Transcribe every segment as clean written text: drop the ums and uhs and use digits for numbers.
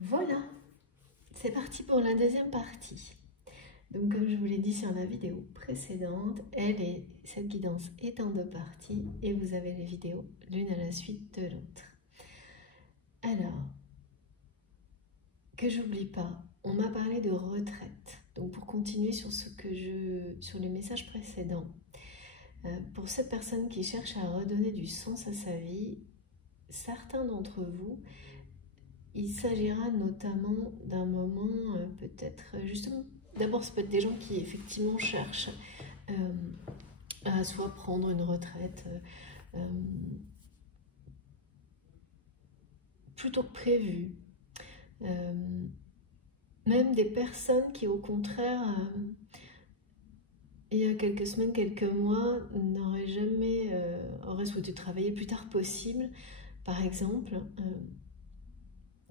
Voilà, c'est parti pour la deuxième partie. Donc comme je vous l'ai dit sur la vidéo précédente, cette guidance est en deux parties et vous avez les vidéos l'une à la suite de l'autre. Alors, que j'oublie pas, on m'a parlé de retraite. Donc pour continuer sur sur les messages précédents, pour cette personne qui cherche à redonner du sens à sa vie, certains d'entre vous, il s'agira notamment d'un moment peut-être justement, d'abord ça peut être des gens qui effectivement cherchent à soit prendre une retraite plutôt que prévu, même des personnes qui au contraire il y a quelques semaines, quelques mois n'auraient jamais auraient souhaité travailler le plus tard possible par exemple,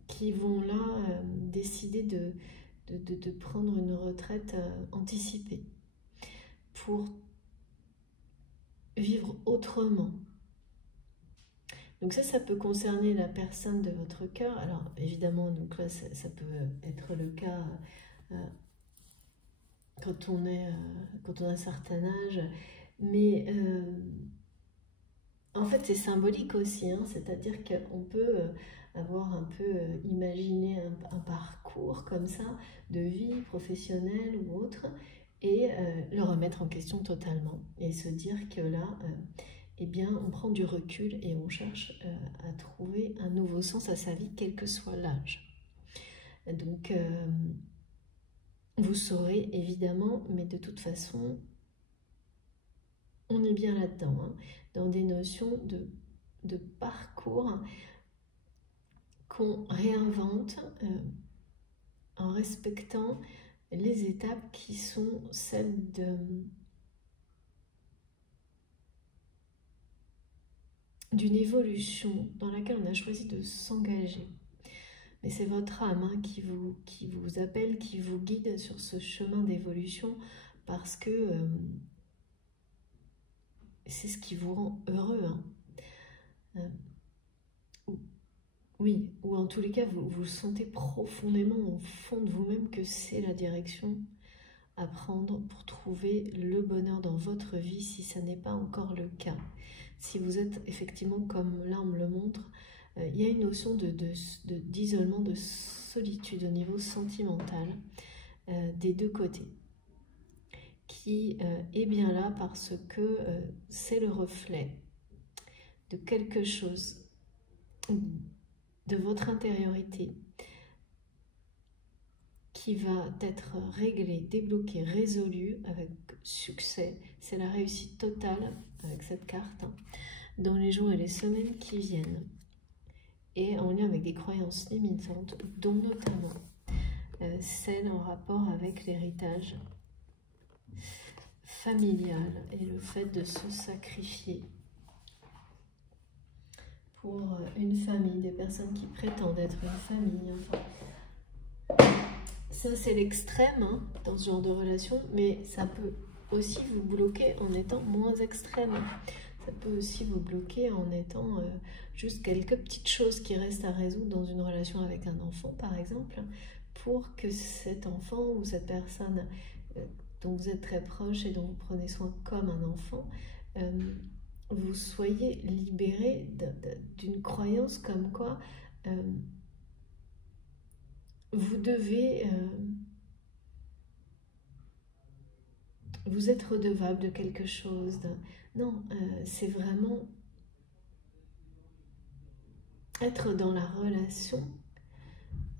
qui vont là décider de prendre une retraite anticipée pour vivre autrement. Donc ça peut concerner la personne de votre cœur. Alors évidemment, donc là, ça peut être le cas quand on a un certain âge, mais en fait c'est symbolique aussi, hein, c'est-à-dire qu'on peut avoir un peu imaginé un parcours comme ça, de vie professionnelle ou autre, et le remettre en question totalement, et se dire que là, eh bien, on prend du recul et on cherche à trouver un nouveau sens à sa vie, quel que soit l'âge. Donc, vous saurez évidemment, mais de toute façon, on est bien là-dedans, hein, dans des notions de parcours qu'on réinvente en respectant les étapes qui sont celles d'une évolution dans laquelle on a choisi de s'engager. Mais c'est votre âme hein, qui vous appelle, qui vous guide sur ce chemin d'évolution, parce que c'est ce qui vous rend heureux. Hein. Oui, ou en tous les cas, vous sentez profondément au fond de vous-même que c'est la direction à prendre pour trouver le bonheur dans votre vie, si ça n'est pas encore le cas. Si vous êtes effectivement, comme là on me le montre, il y a une notion d'isolement, de solitude au niveau sentimental des deux côtés, qui est bien là parce que c'est le reflet de quelque chose, de votre intériorité, qui va être réglé, débloqué, résolu avec succès. C'est la réussite totale avec cette carte, hein, dans les jours et les semaines qui viennent, et en lien avec des croyances limitantes, dont notamment celles en rapport avec l'héritage familial et le fait de se sacrifier pour une famille, des personnes qui prétendent être une famille. Enfin, ça c'est l'extrême hein, dans ce genre de relation, mais ça peut aussi vous bloquer en étant moins extrême. Ça peut aussi vous bloquer en étant juste quelques petites choses qui restent à résoudre dans une relation avec un enfant, par exemple, pour que cet enfant ou cette personne dont vous êtes très proche et dont vous prenez soin comme un enfant, vous soyez libéré d'une croyance comme quoi vous devez vous être redevable de quelque chose. Non, c'est vraiment être dans la relation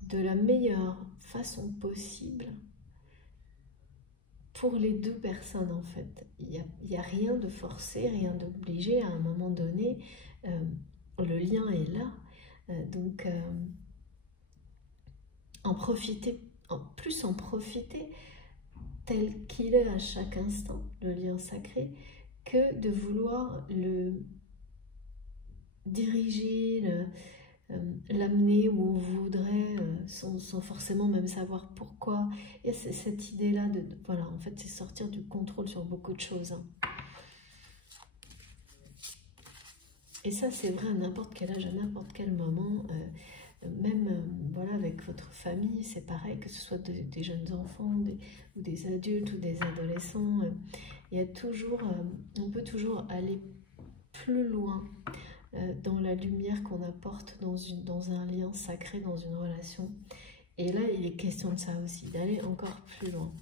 de la meilleure façon possible pour les deux personnes en fait. Il n'y a rien de forcé, rien d'obligé. À un moment donné, le lien est là. Donc, en profiter tel qu'il est à chaque instant, le lien sacré, que de vouloir le diriger, l'amener où on voudrait sans forcément même savoir pourquoi. Et c'est cette idée-là voilà, en fait, c'est sortir du contrôle sur beaucoup de choses. Hein. Et ça, c'est vrai à n'importe quel âge, à n'importe quel moment. même voilà, avec votre famille, c'est pareil, que ce soit des jeunes enfants, ou des adultes, ou des adolescents, il y a toujours, on peut toujours aller plus loin dans la lumière qu'on apporte dans un lien sacré, dans une relation. Et là, il est question de ça aussi, d'aller encore plus loin.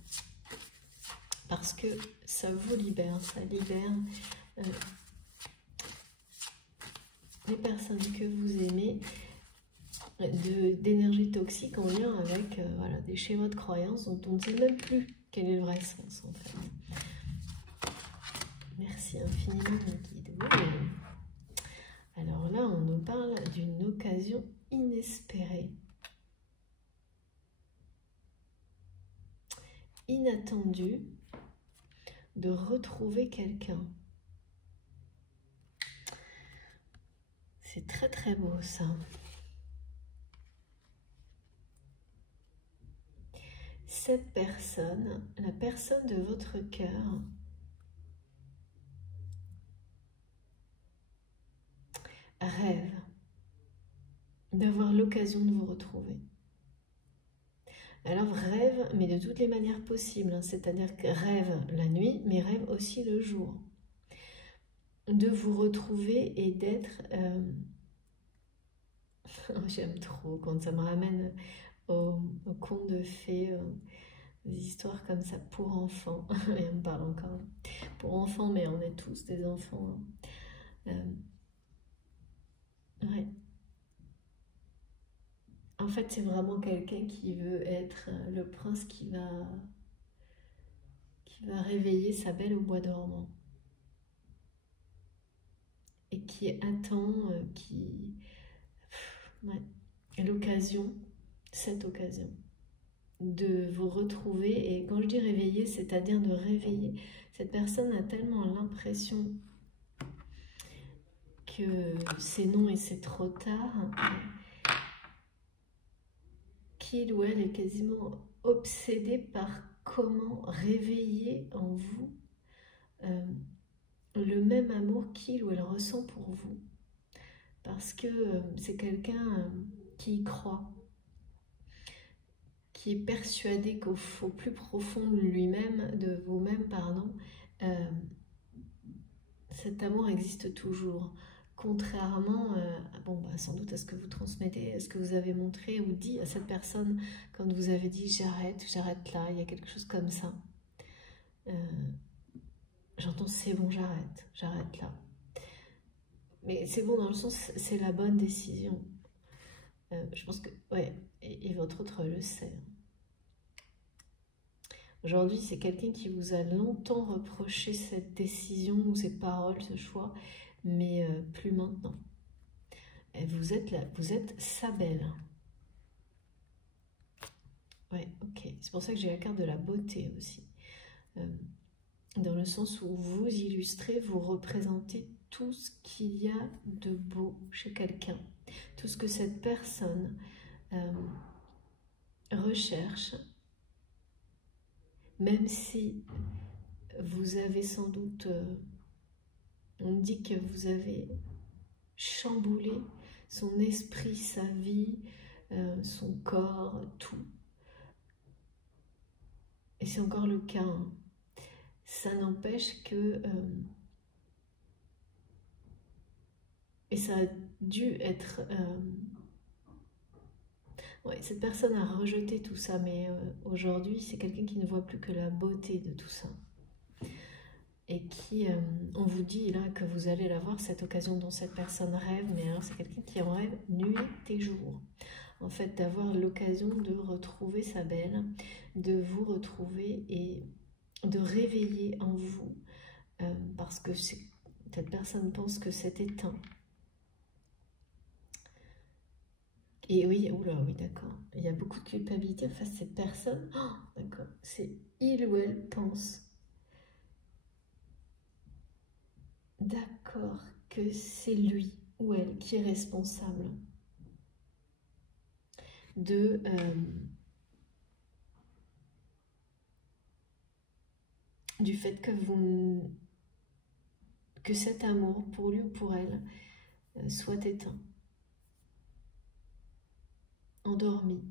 Parce que ça vous libère, ça libère les personnes que vous aimez d'énergie toxique en lien avec voilà, des schémas de croyances dont on ne sait même plus quel est le vrai sens en fait. Merci infiniment mon guide. Oui. Alors là, on nous parle d'une occasion inespérée, inattendue, de retrouver quelqu'un. C'est très très beau ça. Cette personne, la personne de votre cœur, rêve d'avoir l'occasion de vous retrouver. Alors rêve, mais de toutes les manières possibles, hein, c'est-à-dire que rêve la nuit, mais rêve aussi le jour. De vous retrouver et d'être... J'aime trop quand ça me ramène au conte de fées, des histoires comme ça pour enfants. Et on me parle encore pour enfants, mais on est tous des enfants. Ouais. En fait, c'est vraiment quelqu'un qui veut être le prince qui va réveiller sa belle au bois dormant. Et qui attend, ouais, l'occasion, cette occasion, de vous retrouver. Et quand je dis réveiller, c'est-à-dire de réveiller. Cette personne a tellement l'impression que c'est non et c'est trop tard, qu'il ou elle est quasiment obsédé par comment réveiller en vous le même amour qu'il ou elle ressent pour vous. Parce que c'est quelqu'un qui y croit, qui est persuadé qu'au plus profond de lui-même, de vous-même, pardon, cet amour existe toujours. Contrairement, bon, bah, sans doute à ce que vous transmettez, à ce que vous avez montré ou dit à cette personne quand vous avez dit j'arrête là, il y a quelque chose comme ça. J'entends c'est bon, j'arrête là. Mais c'est bon dans le sens, c'est la bonne décision. Je pense que, ouais, et votre autre le sait. Aujourd'hui, c'est quelqu'un qui vous a longtemps reproché cette décision ou ces paroles, ce choix, mais plus maintenant. Et vous êtes sa belle. Ouais, ok. C'est pour ça que j'ai la carte de la beauté aussi. Dans le sens où vous illustrez, vous représentez tout ce qu'il y a de beau chez quelqu'un. Tout ce que cette personne recherche, même si vous avez sans doute, on dit que vous avez chamboulé son esprit, sa vie, son corps, tout. Et c'est encore le cas. Hein. Ça n'empêche que... et ça a dû être... ouais, cette personne a rejeté tout ça, mais aujourd'hui, c'est quelqu'un qui ne voit plus que la beauté de tout ça. Et qui, on vous dit là que vous allez l'avoir, cette occasion dont cette personne rêve, mais alors c'est quelqu'un qui en rêve nuit et jour. En fait, d'avoir l'occasion de retrouver sa belle, de vous retrouver et de réveiller en vous, parce que cette personne pense que c'est éteint. Et oui, oula, oui, d'accord. Il y a beaucoup de culpabilité face à cette personne. Oh, d'accord, c'est il ou elle pense. D'accord, que c'est lui ou elle qui est responsable de du fait que cet amour pour lui ou pour elle soit éteint. endormi.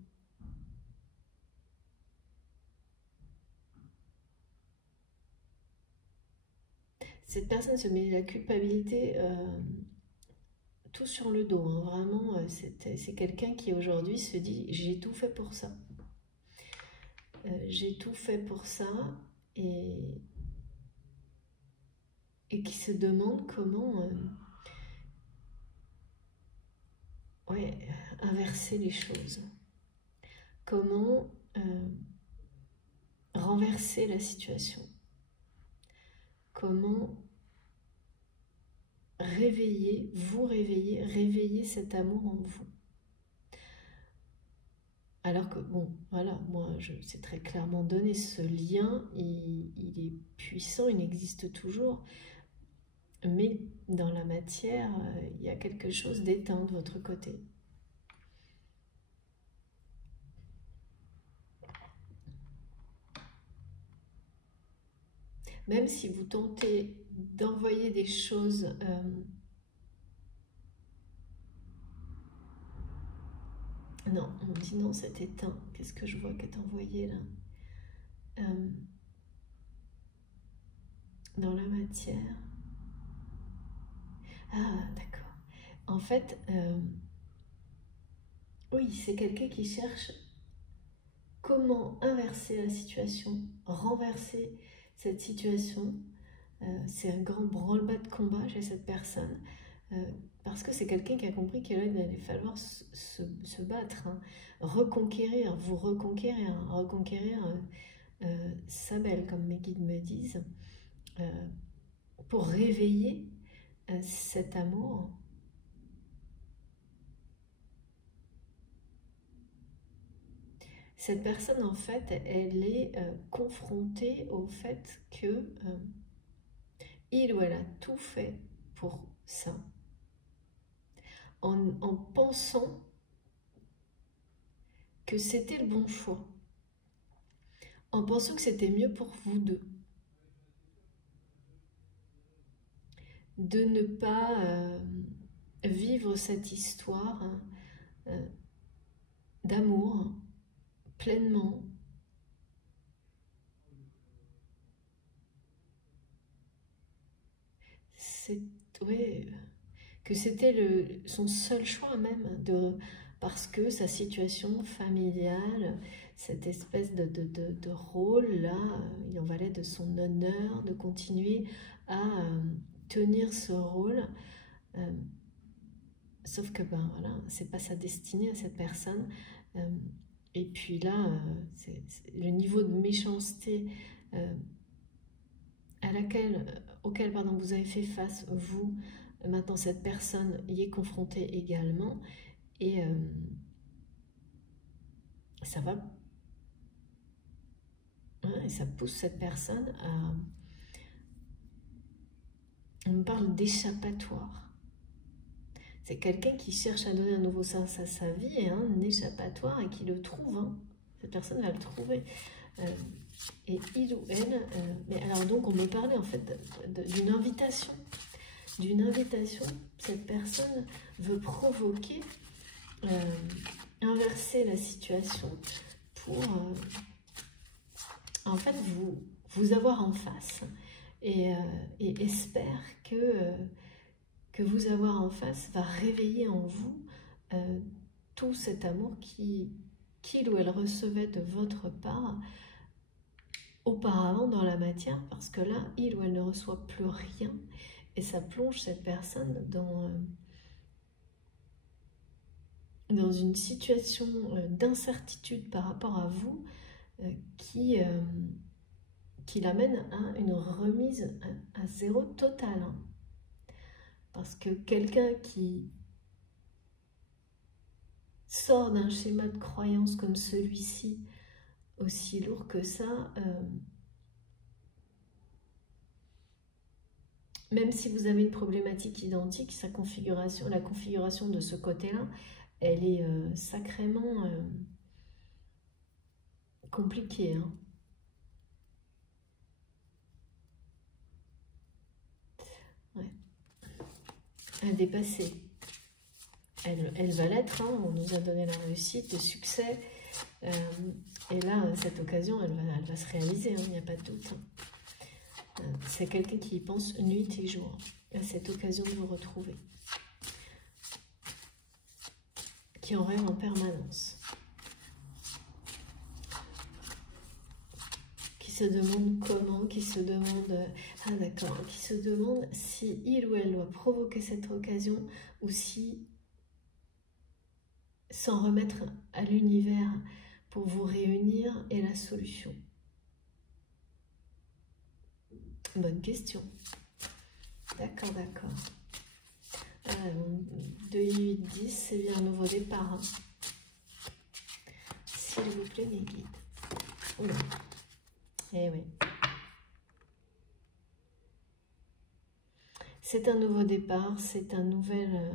Cette personne se met la culpabilité tout sur le dos, hein. Vraiment, c'est quelqu'un qui aujourd'hui se dit « j'ai tout fait pour ça ». J'ai tout fait pour ça et qui se demande comment ouais, inverser les choses. Comment renverser la situation. Comment réveiller cet amour en vous. Alors que, bon, voilà, moi, je sais très clairement donné, ce lien, il est puissant, il existe toujours, mais dans la matière, il y a quelque chose d'éteint de votre côté. Même si vous tentez d'envoyer des choses non, on me dit non, c'est éteint. Qu'est-ce que je vois qu'est envoyé là dans la matière. Ah, d'accord. En fait, oui, c'est quelqu'un qui cherche comment inverser la situation, renverser cette situation. C'est un grand branle-bas de combat chez cette personne. Parce que c'est quelqu'un qui a compris qu'il allait falloir se battre, hein, reconquérir, vous reconquérir, sa belle, comme mes guides me disent, pour réveiller cet amour. Cette personne, en fait, elle est confrontée au fait que il ou elle a tout fait pour ça, en pensant que c'était le bon choix, en pensant que c'était mieux pour vous deux, de ne pas vivre cette histoire d'amour pleinement. Ouais, que c'était son seul choix même, parce que sa situation familiale, cette espèce de rôle-là, il en valait de son honneur de continuer à tenir ce rôle. Sauf que ben voilà, c'est pas sa destinée à cette personne. Et puis là, le niveau de méchanceté auquel pardon, vous avez fait face, vous, maintenant cette personne y est confrontée également. Et ça va, hein, et ça pousse cette personne à... On me parle d'échappatoire. C'est quelqu'un qui cherche à donner un nouveau sens à sa vie et un échappatoire et qui le trouve. Hein. Cette personne va le trouver. Et il ou elle... mais alors donc on me parlait en fait d'une invitation. D'une invitation. Cette personne veut provoquer, inverser la situation pour en fait vous avoir en face. Et espère que vous avoir en face va réveiller en vous tout cet amour qu'il ou elle recevait de votre part auparavant dans la matière, parce que là, il ou elle ne reçoit plus rien, et ça plonge cette personne dans une situation d'incertitude par rapport à vous qui l'amène à une remise à zéro totale. Hein. Parce que quelqu'un qui sort d'un schéma de croyance comme celui-ci, aussi lourd que ça, même si vous avez une problématique identique, la configuration de ce côté-là, elle est sacrément compliquée. Hein. Ouais. À dépasser. elle va l'être, hein. On nous a donné la réussite, le succès. Et là, cette occasion, elle va se réaliser, hein, il n'y a pas de doute. C'est quelqu'un qui y pense nuit et jour à cette occasion de vous retrouver, qui en rêve en permanence, qui se demande comment, qui se demande, ah d'accord, qui se demande si il ou elle doit provoquer cette occasion ou si s'en remettre à l'univers pour vous réunir est la solution. Bonne question. D'accord, d'accord. 2, 8, 10, c'est bien un nouveau départ. Hein. S'il vous plaît, mes guides. Oula. Eh oui. C'est un nouveau départ, c'est un nouvel...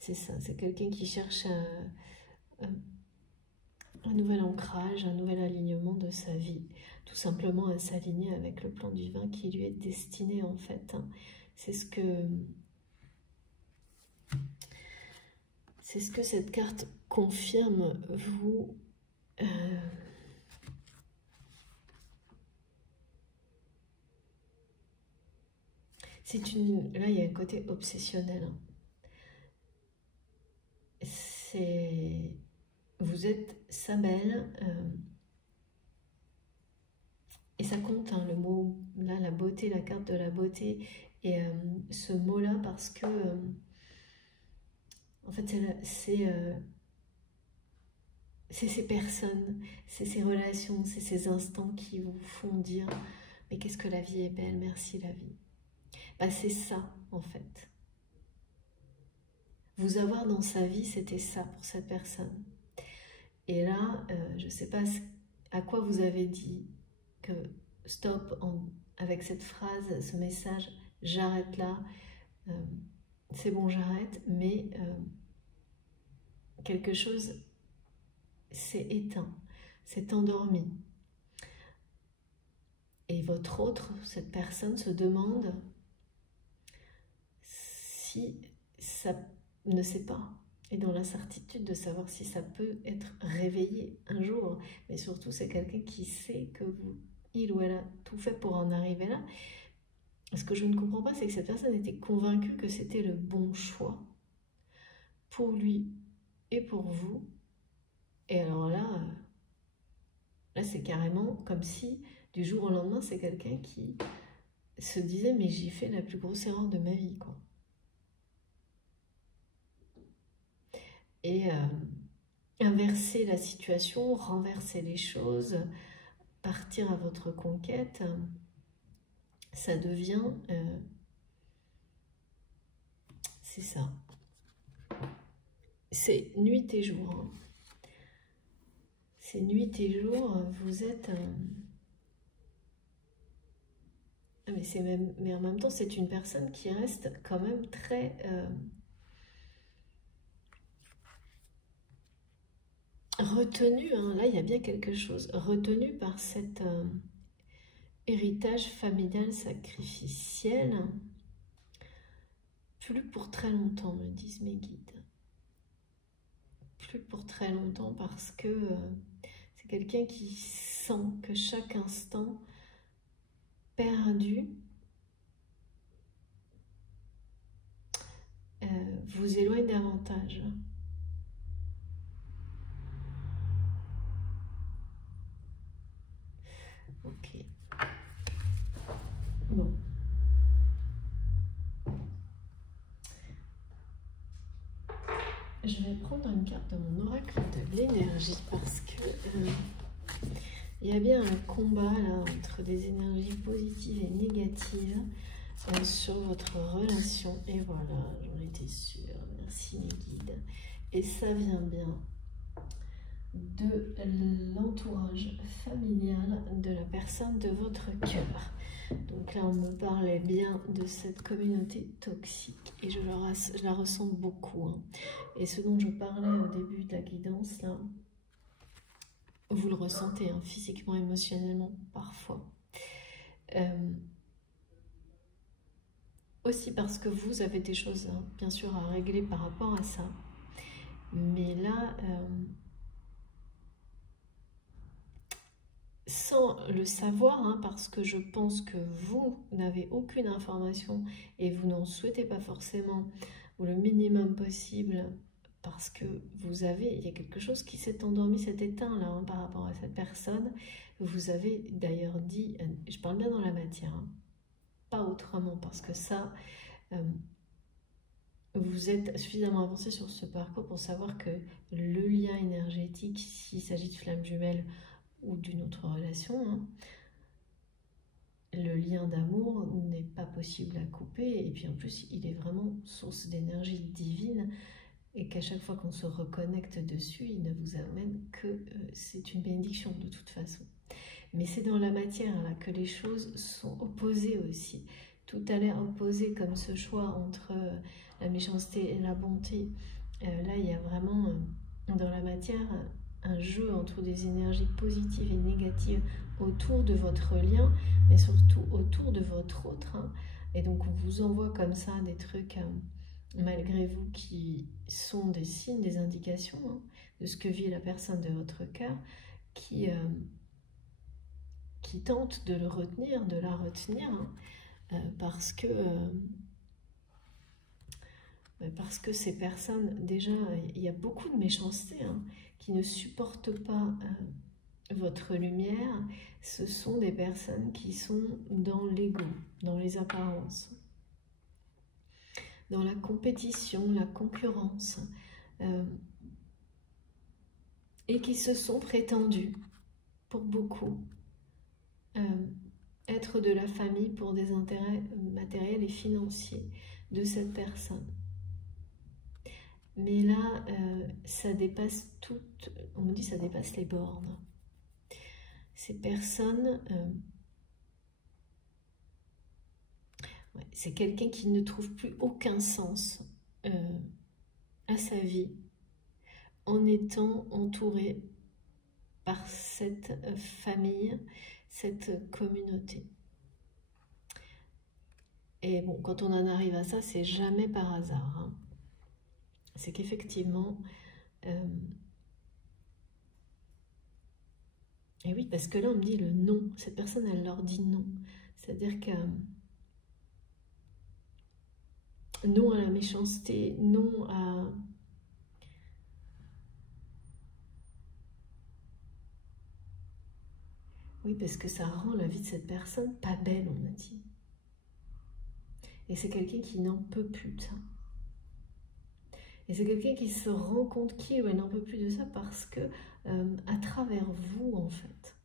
c'est ça, c'est quelqu'un qui cherche un nouvel ancrage, un nouvel alignement de sa vie. Tout simplement à s'aligner avec le plan divin qui lui est destiné en fait. Hein. C'est ce que cette carte confirme, vous... Là, il y a un côté obsessionnel. Vous êtes sa belle, et ça compte, hein, le mot, là, la beauté, la carte de la beauté, et ce mot-là, parce que, en fait, c'est ces personnes, c'est ces relations, c'est ces instants qui vous font dire « Mais qu'est-ce que la vie est belle, merci la vie ». Bah, c'est ça, en fait. Vous avoir dans sa vie, c'était ça pour cette personne. Et là, je ne sais pas à quoi vous avez dit que stop avec cette phrase, ce message, j'arrête là, c'est bon, j'arrête, mais quelque chose s'est éteint, s'est endormi. Et votre autre, cette personne, se demande si ça ne sait pas, et dans l'incertitude de savoir si ça peut être réveillé un jour. Mais surtout, c'est quelqu'un qui sait que il ou elle a tout fait pour en arriver là. Ce que je ne comprends pas, c'est que cette personne était convaincue que c'était le bon choix pour lui et pour vous. Et alors là c'est carrément comme si du jour au lendemain, c'est quelqu'un qui se disait « mais j'ai fait la plus grosse erreur de ma vie ». Quoi. Et inverser la situation, renverser les choses, partir à votre conquête, ça devient... c'est ça. C'est nuit et jour. Hein. C'est nuit et jour, vous êtes... mais en même temps, c'est une personne qui reste quand même très... retenue, hein. Là il y a bien quelque chose, retenue par cet héritage familial sacrificiel, plus pour très longtemps, me disent mes guides. Plus pour très longtemps parce que c'est quelqu'un qui sent que chaque instant perdu vous éloigne davantage. Ok. Bon. Je vais prendre une carte de mon oracle de l'énergie parce que il y a bien un combat là entre des énergies positives et négatives sur votre relation. Et voilà, j'en étais sûre. Merci mes guides. Et ça vient bien de l'entourage familial de la personne de votre cœur. Donc là, on me parlait bien de cette communauté toxique et je la ressens beaucoup. Hein. Et ce dont je parlais au début de la guidance, là, vous le ressentez hein, physiquement, émotionnellement, parfois. Aussi parce que vous avez des choses, hein, bien sûr, à régler par rapport à ça. Mais là, sans le savoir, hein, parce que je pense que vous n'avez aucune information et vous n'en souhaitez pas forcément, ou le minimum possible, parce que il y a quelque chose qui s'est endormi, s'est éteint là, hein, par rapport à cette personne. Vous avez d'ailleurs dit, je parle bien dans la matière, hein, pas autrement, parce que ça, vous êtes suffisamment avancé sur ce parcours pour savoir que le lien énergétique, s'il s'agit de flammes jumelles ou d'une autre relation, hein, le lien d'amour n'est pas possible à couper, et puis en plus il est vraiment source d'énergie divine, et qu'à chaque fois qu'on se reconnecte dessus, il ne vous amène que c'est une bénédiction de toute façon. Mais c'est dans la matière là que les choses sont opposées aussi. Tout a l'air opposé, comme ce choix entre la méchanceté et la bonté. Là, il y a vraiment dans la matière un jeu entre des énergies positives et négatives autour de votre lien, mais surtout autour de votre autre. Hein. Et donc, on vous envoie comme ça des trucs, malgré vous, qui sont des signes, des indications, hein, de ce que vit la personne de votre cœur, qui tente de le retenir, de la retenir, hein, parce que ces personnes, déjà, il y a beaucoup de méchanceté, hein, qui ne supportent pas votre lumière. Ce sont des personnes qui sont dans l'ego, dans les apparences, dans la compétition, la concurrence, et qui se sont prétendus, pour beaucoup, être de la famille pour des intérêts matériels et financiers de cette personne. Mais là, ça dépasse on me dit ça dépasse les bornes. Ces personnes, c'est quelqu'un qui ne trouve plus aucun sens à sa vie en étant entouré par cette famille, cette communauté. Et bon, quand on en arrive à ça, c'est jamais par hasard. Hein. C'est qu'effectivement, et oui, parce que là, on me dit le non. Cette personne, elle leur dit non. C'est-à-dire que non à la méchanceté, non à... Oui, parce que ça rend la vie de cette personne pas belle, on m'a dit. Et c'est quelqu'un qui n'en peut plus de ça. Et c'est quelqu'un qui se rend compte qu'il ou elle n'en peut plus de ça parce que, à travers vous, en fait.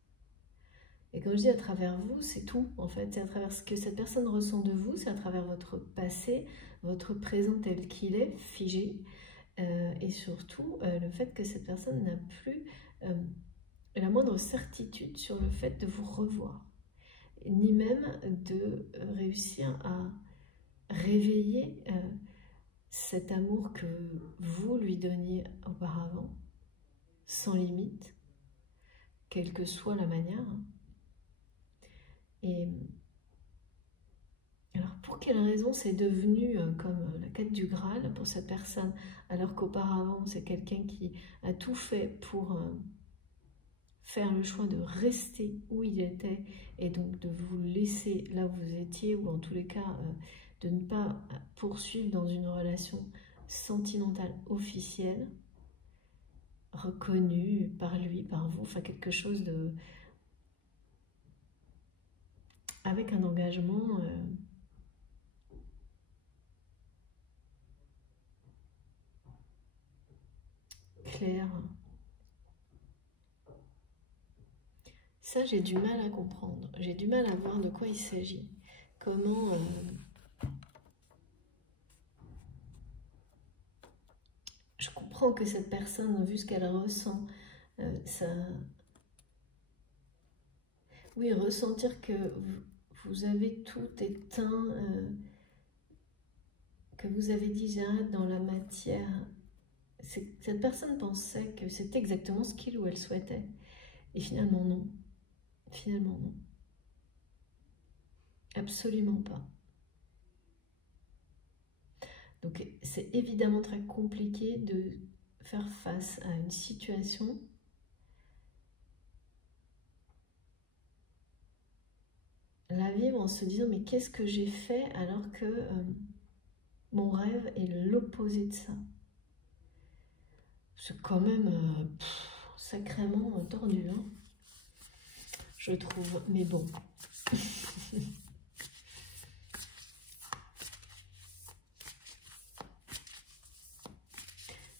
Et quand je dis à travers vous, c'est tout, en fait. C'est à travers ce que cette personne ressent de vous, c'est à travers votre passé, votre présent tel qu'il est, figé, et surtout le fait que cette personne n'a plus la moindre certitude sur le fait de vous revoir, ni même de réussir à réveiller cet amour que vous lui donniez auparavant, sans limite, quelle que soit la manière. Et alors, pour quelle raison c'est devenu comme la quête du Graal pour cette personne, alors qu'auparavant, c'est quelqu'un qui a tout fait pour faire le choix de rester où il était et donc de vous laisser là où vous étiez, ou en tous les cas, de ne pas poursuivre dans une relation sentimentale officielle, reconnue par lui, par vous, enfin quelque chose de... avec un engagement... clair. Ça, j'ai du mal à comprendre. J'ai du mal à voir de quoi il s'agit. Comment... je comprends que cette personne, vu ce qu'elle ressent, ça... Oui, ressentir que vous avez tout éteint, que vous avez dit j'arrête dans la matière. Cette personne pensait que c'était exactement ce qu'il ou elle souhaitait. Et finalement non. Finalement non. Absolument pas. Donc c'est évidemment très compliqué de faire face à une situation la vivre en se disant mais qu'est-ce que j'ai fait alors que mon rêve est l'opposé de ça. C'est quand même sacrément tordu, hein, je trouve, mais bon.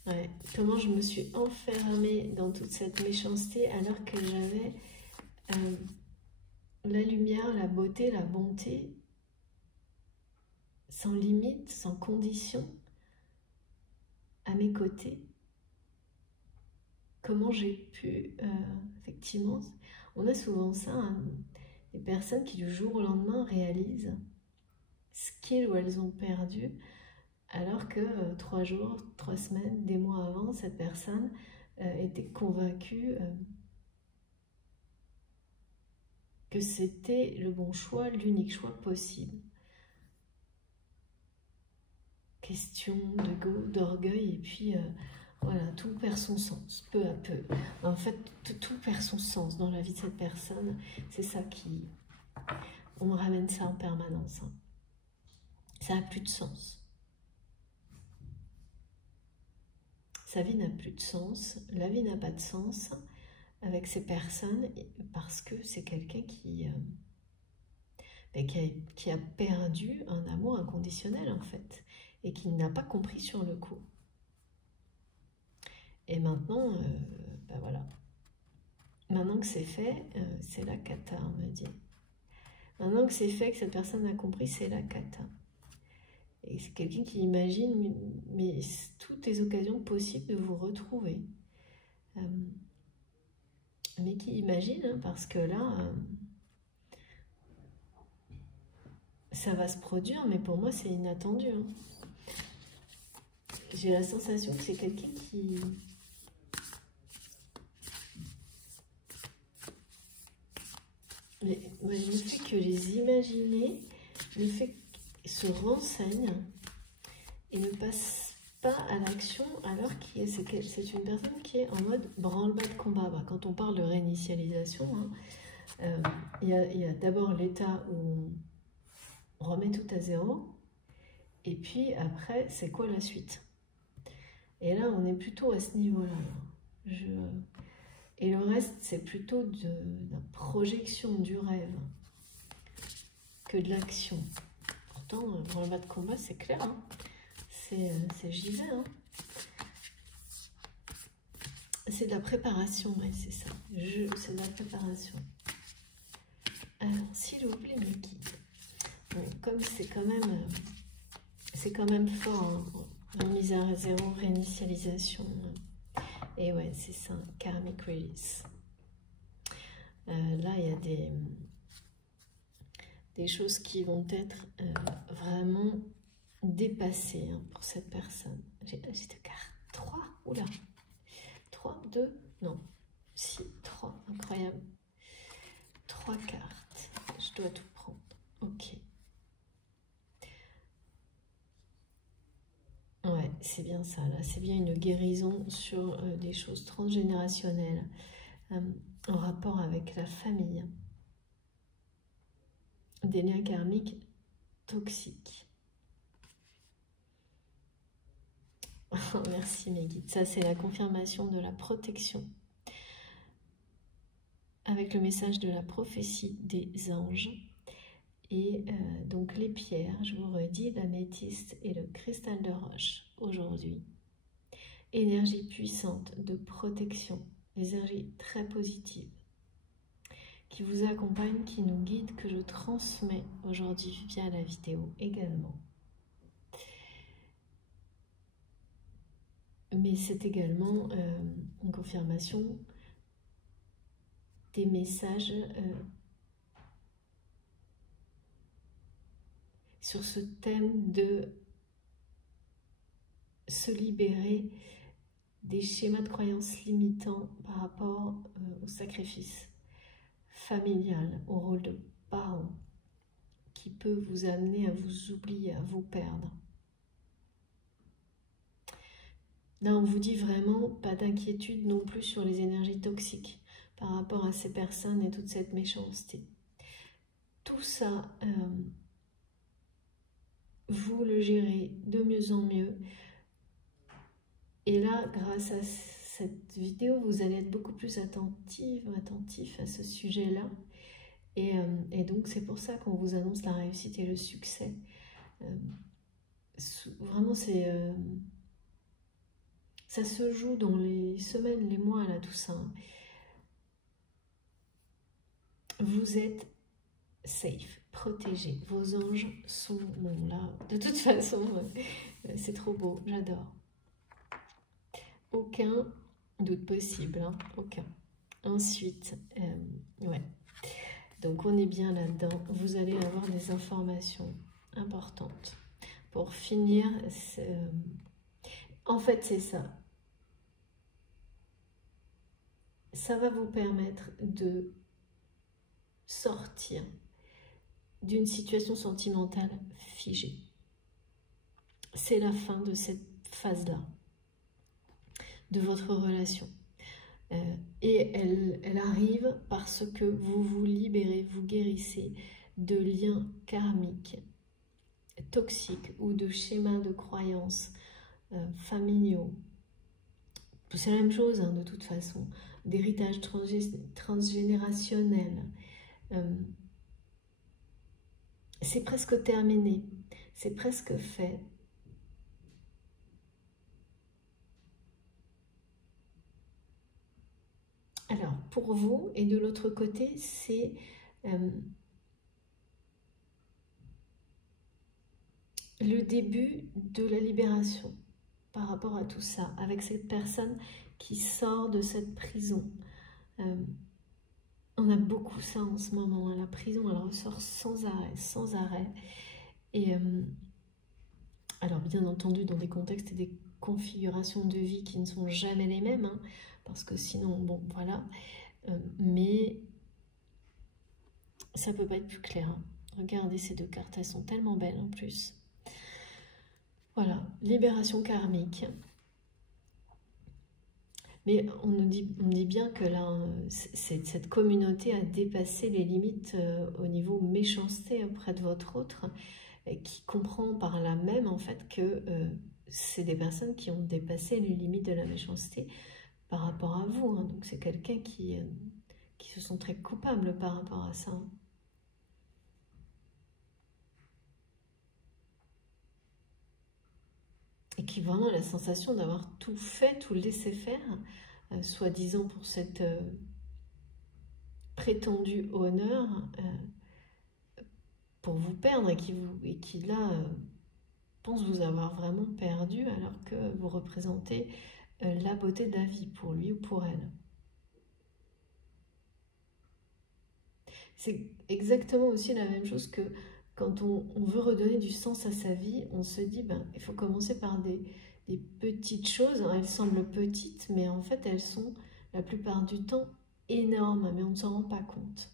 Ouais. Comment je me suis enfermée dans toute cette méchanceté alors que j'avais la lumière, la beauté, la bonté, sans limite, sans condition, à mes côtés. Comment j'ai pu, effectivement, on a souvent ça, hein, des personnes qui du jour au lendemain réalisent ce qu'ils ou elles ont perdu, alors que 3 jours, 3 semaines, des mois avant, cette personne était convaincue que c'était le bon choix, l'unique choix possible. Question d'ego, d'orgueil, et puis voilà, tout perd son sens, peu à peu. En fait, tout perd son sens dans la vie de cette personne. C'est ça qui... On me ramène ça en permanence. Hein. Ça n'a plus de sens. Sa vie n'a plus de sens, la vie n'a pas de sens avec ces personnes parce que c'est quelqu'un qui a perdu un amour inconditionnel en fait et qui n'a pas compris sur le coup. Et maintenant, ben voilà. Maintenant que c'est fait, c'est la cata, on me dit. Maintenant que c'est fait, que cette personne a compris, c'est la cata. Et c'est quelqu'un qui imagine mais toutes les occasions possibles de vous retrouver. Mais qui imagine, hein, parce que là, ça va se produire, mais pour moi, c'est inattendu. Hein. J'ai la sensation que c'est quelqu'un qui... le fait que les imaginer, le fait qu'ils se renseignent et ne passent pas à l'action alors que c'est une personne qui est en mode branle-bas de combat. Bah, quand on parle de réinitialisation, hein, y a d'abord l'état où on remet tout à zéro, et puis après, c'est quoi la suite? Et là, on est plutôt à ce niveau-là. Et le reste, c'est plutôt de la projection du rêve que de l'action. Pourtant, dans le bas de combat, c'est clair. Hein, c'est j'y vais. Hein. C'est de la préparation, oui, c'est ça. C'est de la préparation. Alors, s'il vous plaît, mes guides. Bon, comme c'est quand même fort, hein, mise à zéro, réinitialisation. Et ouais, c'est ça, karmic release. Là, il y a des choses qui vont être vraiment dépassées hein, pour cette personne. J'ai deux cartes. 3, oula. 3, 2, non. Si, 3, incroyable. 3 cartes. Je dois tout prendre. Ok. Ouais, c'est bien ça, là. C'est bien une guérison sur des choses transgénérationnelles en rapport avec la famille. Des liens karmiques toxiques. Merci mes guides. Ça, c'est la confirmation de la protection. Avec le message de la prophétie des anges. Et donc les pierres, je vous redis, l'améthyste et le cristal de roche aujourd'hui. Énergie puissante de protection, énergie très positive qui vous accompagne, qui nous guide, que je transmets aujourd'hui via la vidéo également. Mais c'est également une confirmation des messages sur ce thème de se libérer des schémas de croyances limitants par rapport au sacrifice familial, au rôle de parent, qui peut vous amener à vous oublier, à vous perdre. Là, on vous dit vraiment pas d'inquiétude non plus sur les énergies toxiques par rapport à ces personnes et toute cette méchanceté. Tout ça, vous le gérez de mieux en mieux. Et là, grâce à cette vidéo, vous allez être beaucoup plus attentif à ce sujet-là. Et donc, c'est pour ça qu'on vous annonce la réussite et le succès. Vraiment, ça se joue dans les semaines, les mois, là, tout ça. Vous êtes safe, protégé. Vos anges sont là. De toute façon, c'est trop beau, j'adore. Aucun doute possible, hein, aucun. Ensuite, ouais. Donc on est bien là-dedans. Vous allez avoir des informations importantes. Pour finir, en fait c'est ça. Ça va vous permettre de sortir d'une situation sentimentale figée. C'est la fin de cette phase-là, de votre relation. Et elle arrive parce que vous vous libérez, vous guérissez de liens karmiques, toxiques ou de schémas de croyances familiaux. C'est la même chose hein, de toute façon, d'héritage transgénérationnel. C'est presque terminé, c'est presque fait. Alors, pour vous, et de l'autre côté, c'est le début de la libération par rapport à tout ça, avec cette personne qui sort de cette prison. On a beaucoup ça en ce moment, la prison, elle ressort sans arrêt. Et alors, bien entendu, dans des contextes et des configurations de vie qui ne sont jamais les mêmes, hein, parce que sinon, bon, voilà. Mais ça peut pas être plus clair. Hein. Regardez ces deux cartes, elles sont tellement belles en plus. Voilà, libération karmique. Mais on dit bien que là, cette communauté a dépassé les limites au niveau méchanceté auprès de votre autre, qui comprend par là même en fait que c'est des personnes qui ont dépassé les limites de la méchanceté par rapport à vous. Hein. Donc c'est quelqu'un qui se sent très coupable par rapport à ça. Et qui vraiment a la sensation d'avoir tout fait, tout laissé faire, soi-disant pour cette prétendu honneur, pour vous perdre, et qui là pense vous avoir vraiment perdu alors que vous représentez la beauté de la vie pour lui ou pour elle. C'est exactement aussi la même chose que quand on veut redonner du sens à sa vie, on se dit ben, il faut commencer par des petites choses. Elles semblent petites, mais en fait elles sont la plupart du temps énormes, mais on ne s'en rend pas compte.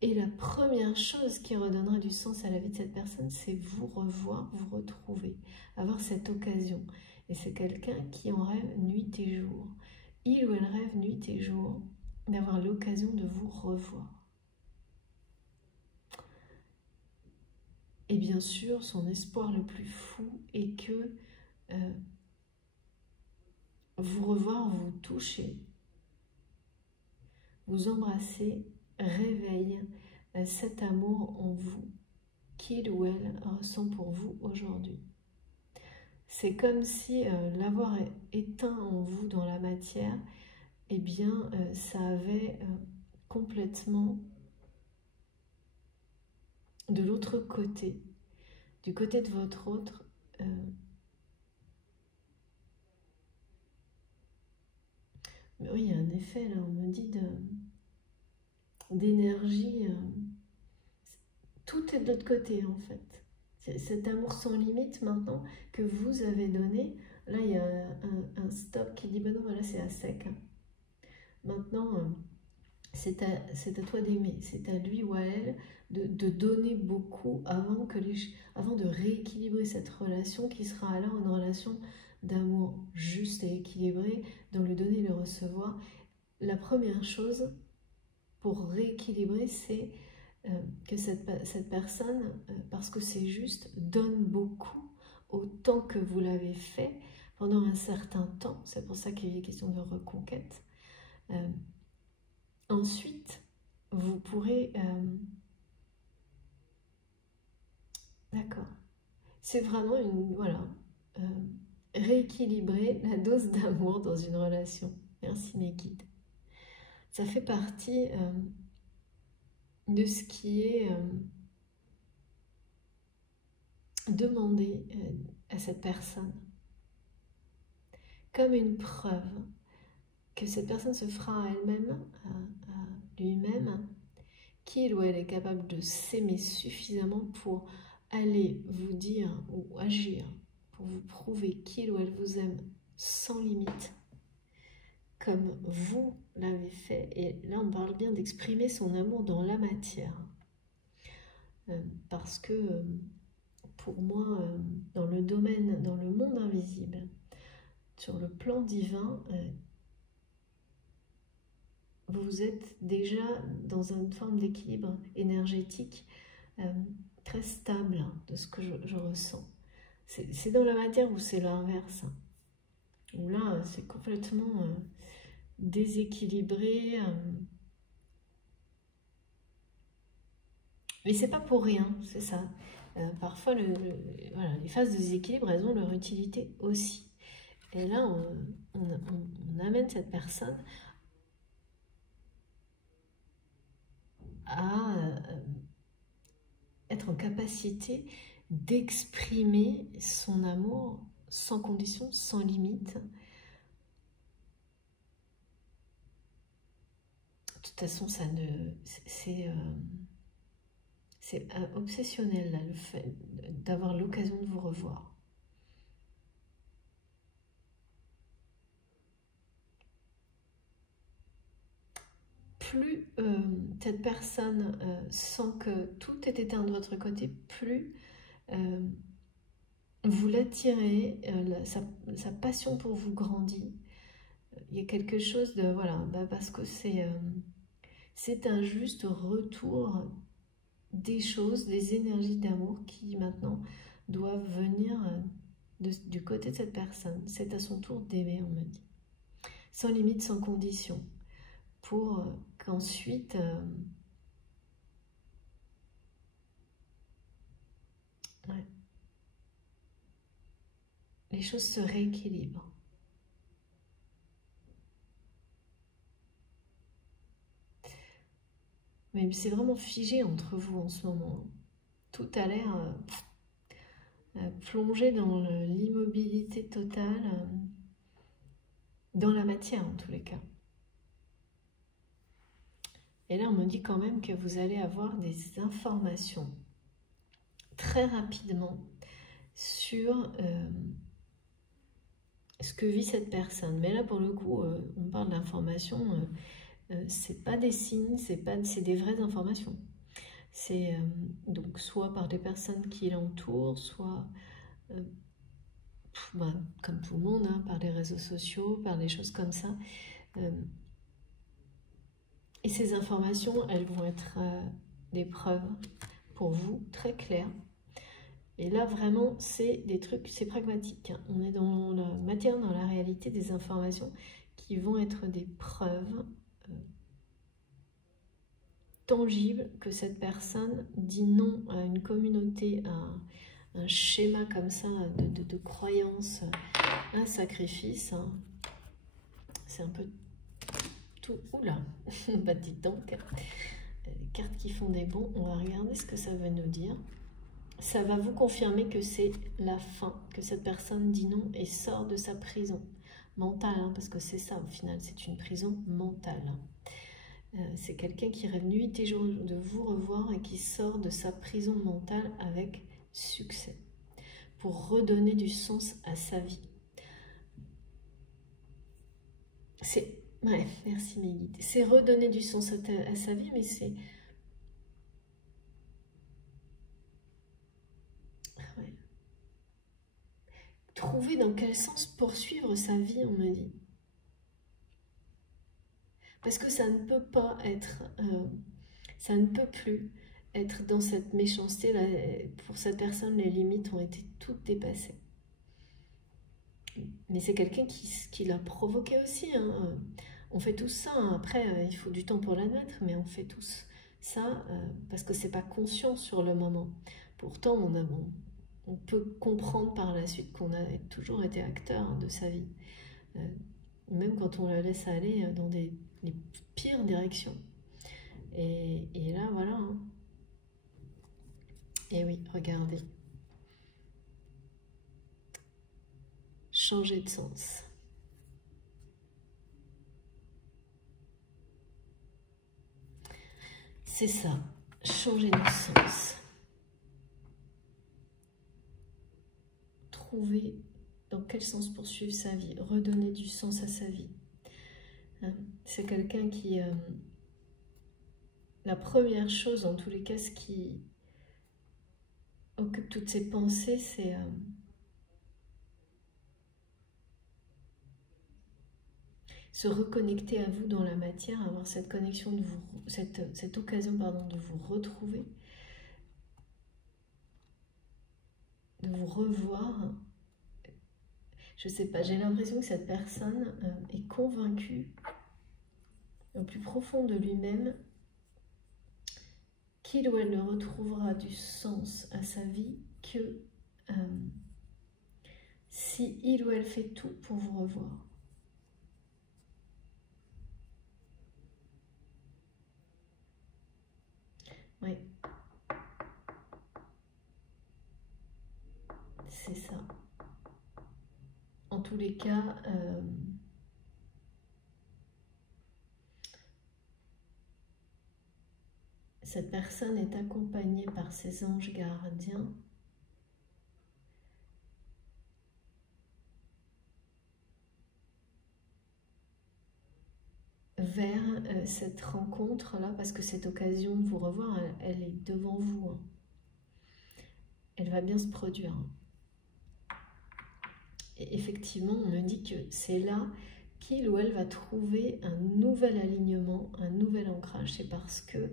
Et la première chose qui redonnera du sens à la vie de cette personne, c'est vous revoir, vous retrouver, avoir cette occasion. Et c'est quelqu'un qui en rêve nuit et jour. Il ou elle rêve nuit et jour d'avoir l'occasion de vous revoir. Et bien sûr, son espoir le plus fou est que vous revoir, vous toucher, vous embrasser, réveille cet amour en vous qu'il ou elle ressent pour vous aujourd'hui. C'est comme si l'avoir éteint en vous dans la matière, eh bien, ça avait complètement, de l'autre côté, du côté de votre autre, mais oui, il y a un effet, là, on me dit d'énergie, tout est de l'autre côté, en fait. Cet amour sans limite, maintenant, que vous avez donné, là, il y a un stop qui dit, ben non, voilà, c'est à sec. Hein. Maintenant, c'est à toi d'aimer, c'est à lui ou à elle de donner beaucoup avant de rééquilibrer cette relation qui sera alors une relation d'amour juste et équilibrée dans le donner et le recevoir. La première chose pour rééquilibrer, c'est que cette personne, parce que c'est juste, donne beaucoup autant que vous l'avez fait pendant un certain temps. C'est pour ça qu'il est question de reconquête. Ensuite, vous pourrez... D'accord. C'est vraiment rééquilibrer la dose d'amour dans une relation. Merci mes guides. Ça fait partie de ce qui est demandé à cette personne comme une preuve que cette personne se fera à elle-même, à lui-même, qu'il ou elle est capable de s'aimer suffisamment pour aller vous dire ou agir, pour vous prouver qu'il ou elle vous aime sans limite, comme vous l'avez fait. Et là, on parle bien d'exprimer son amour dans la matière. Parce que, pour moi, dans le domaine, dans le monde invisible, sur le plan divin, vous êtes déjà dans une forme d'équilibre énergétique très stable de ce que je ressens. C'est dans la matière où c'est l'inverse. Où là, c'est complètement déséquilibré. Mais c'est pas pour rien, c'est ça. Parfois, voilà, les phases de déséquilibre, elles ont leur utilité aussi. Et là, on amène cette personne à être en capacité d'exprimer son amour sans condition, sans limite. De toute façon, ça ne... C'est obsessionnel, là, le fait d'avoir l'occasion de vous revoir. Plus cette personne sent que tout est éteint de votre côté, plus vous l'attirez, sa passion pour vous grandit. Il y a quelque chose de... Voilà, parce que c'est un juste retour des choses, des énergies d'amour qui maintenant doivent venir du côté de cette personne. C'est à son tour d'aimer, on me dit. Sans limite, sans condition. Pour qu'ensuite... ouais, les choses se rééquilibrent. Mais c'est vraiment figé entre vous en ce moment. Tout a l'air plongé dans l'immobilité totale, dans la matière en tous les cas. Et là, on me dit quand même que vous allez avoir des informations très rapidement sur ce que vit cette personne. Mais là, pour le coup, on parle d'informations, c'est pas des signes, c'est des vraies informations. C'est donc soit par des personnes qui l'entourent, soit comme tout le monde, hein, par les réseaux sociaux, par des choses comme ça. Et ces informations, elles vont être des preuves pour vous, très claires. Et là, vraiment, c'est des trucs, c'est pragmatique. Hein. On est dans la matière, dans la réalité, des informations qui vont être des preuves tangibles que cette personne dit non à une communauté, à un schéma comme ça de croyance, un sacrifice. Hein. C'est un peu tout... Oula, bah dites donc, les cartes qui font des bons, on va regarder ce que ça veut nous dire. Ça va vous confirmer que c'est la fin, que cette personne dit non et sort de sa prison mentale, hein, parce que c'est ça au final, c'est une prison mentale. C'est quelqu'un qui rêve nuit et jour de vous revoir et qui sort de sa prison mentale avec succès, pour redonner du sens à sa vie. Ouais, merci mes guides. C'est redonner du sens à sa vie, mais c'est... Ouais. Trouver dans quel sens poursuivre sa vie, on me dit. Parce que ça ne peut pas être... ça ne peut plus être dans cette méchanceté. Là, pour cette personne, les limites ont été toutes dépassées. Mais c'est quelqu'un qui l'a provoqué aussi. Hein. On fait tous ça. Hein. Après, il faut du temps pour l'admettre, mais on fait tous ça parce que c'est pas conscient sur le moment. Pourtant, on peut comprendre par la suite qu'on a toujours été acteur hein, de sa vie. Même quand on la laisse aller dans les pires directions. Et là, voilà. Hein. Et oui, regardez. Changer de sens. C'est ça, changer de sens. Trouver dans quel sens poursuivre sa vie, redonner du sens à sa vie. Hein, c'est quelqu'un qui... la première chose, en tous les cas, ce qui occupe toutes ses pensées, c'est... se reconnecter à vous dans la matière, avoir cette connexion, de vous, cette occasion pardon, de vous retrouver, de vous revoir. Je sais pas, j'ai l'impression que cette personne est convaincue au plus profond de lui-même qu'il ou elle ne retrouvera du sens à sa vie que si il ou elle fait tout pour vous revoir. Oui. C'est ça. En tous les cas, cette personne est accompagnée par ses anges gardiens vers cette rencontre-là, parce que cette occasion de vous revoir, elle est devant vous. Hein. Elle va bien se produire. Hein. Et effectivement, on me dit que c'est là qu'il ou elle va trouver un nouvel alignement, un nouvel ancrage. C'est parce que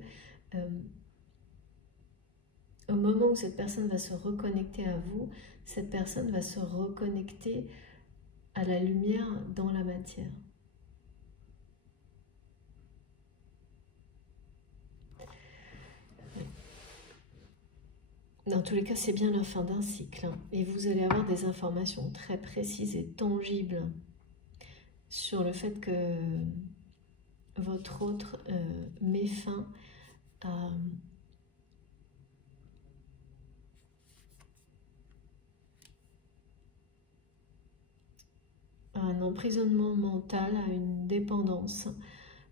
au moment où cette personne va se reconnecter à vous, cette personne va se reconnecter à la lumière dans la matière. Dans tous les cas, c'est bien la fin d'un cycle. Hein, et vous allez avoir des informations très précises et tangibles sur le fait que votre autre met fin à un emprisonnement mental, à une dépendance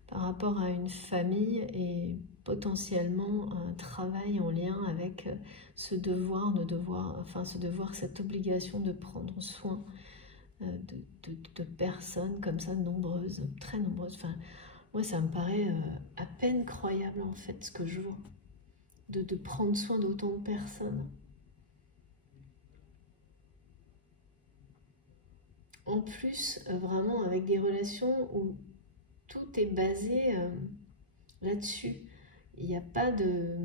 par rapport à une famille et potentiellement un travail en lien avec ce devoir, cette obligation de prendre soin de personnes comme ça, nombreuses, très nombreuses. Enfin, moi, ça me paraît à peine croyable en fait ce que je vois, de prendre soin d'autant de personnes. En plus, vraiment avec des relations où tout est basé là-dessus. Il n'y a pas de...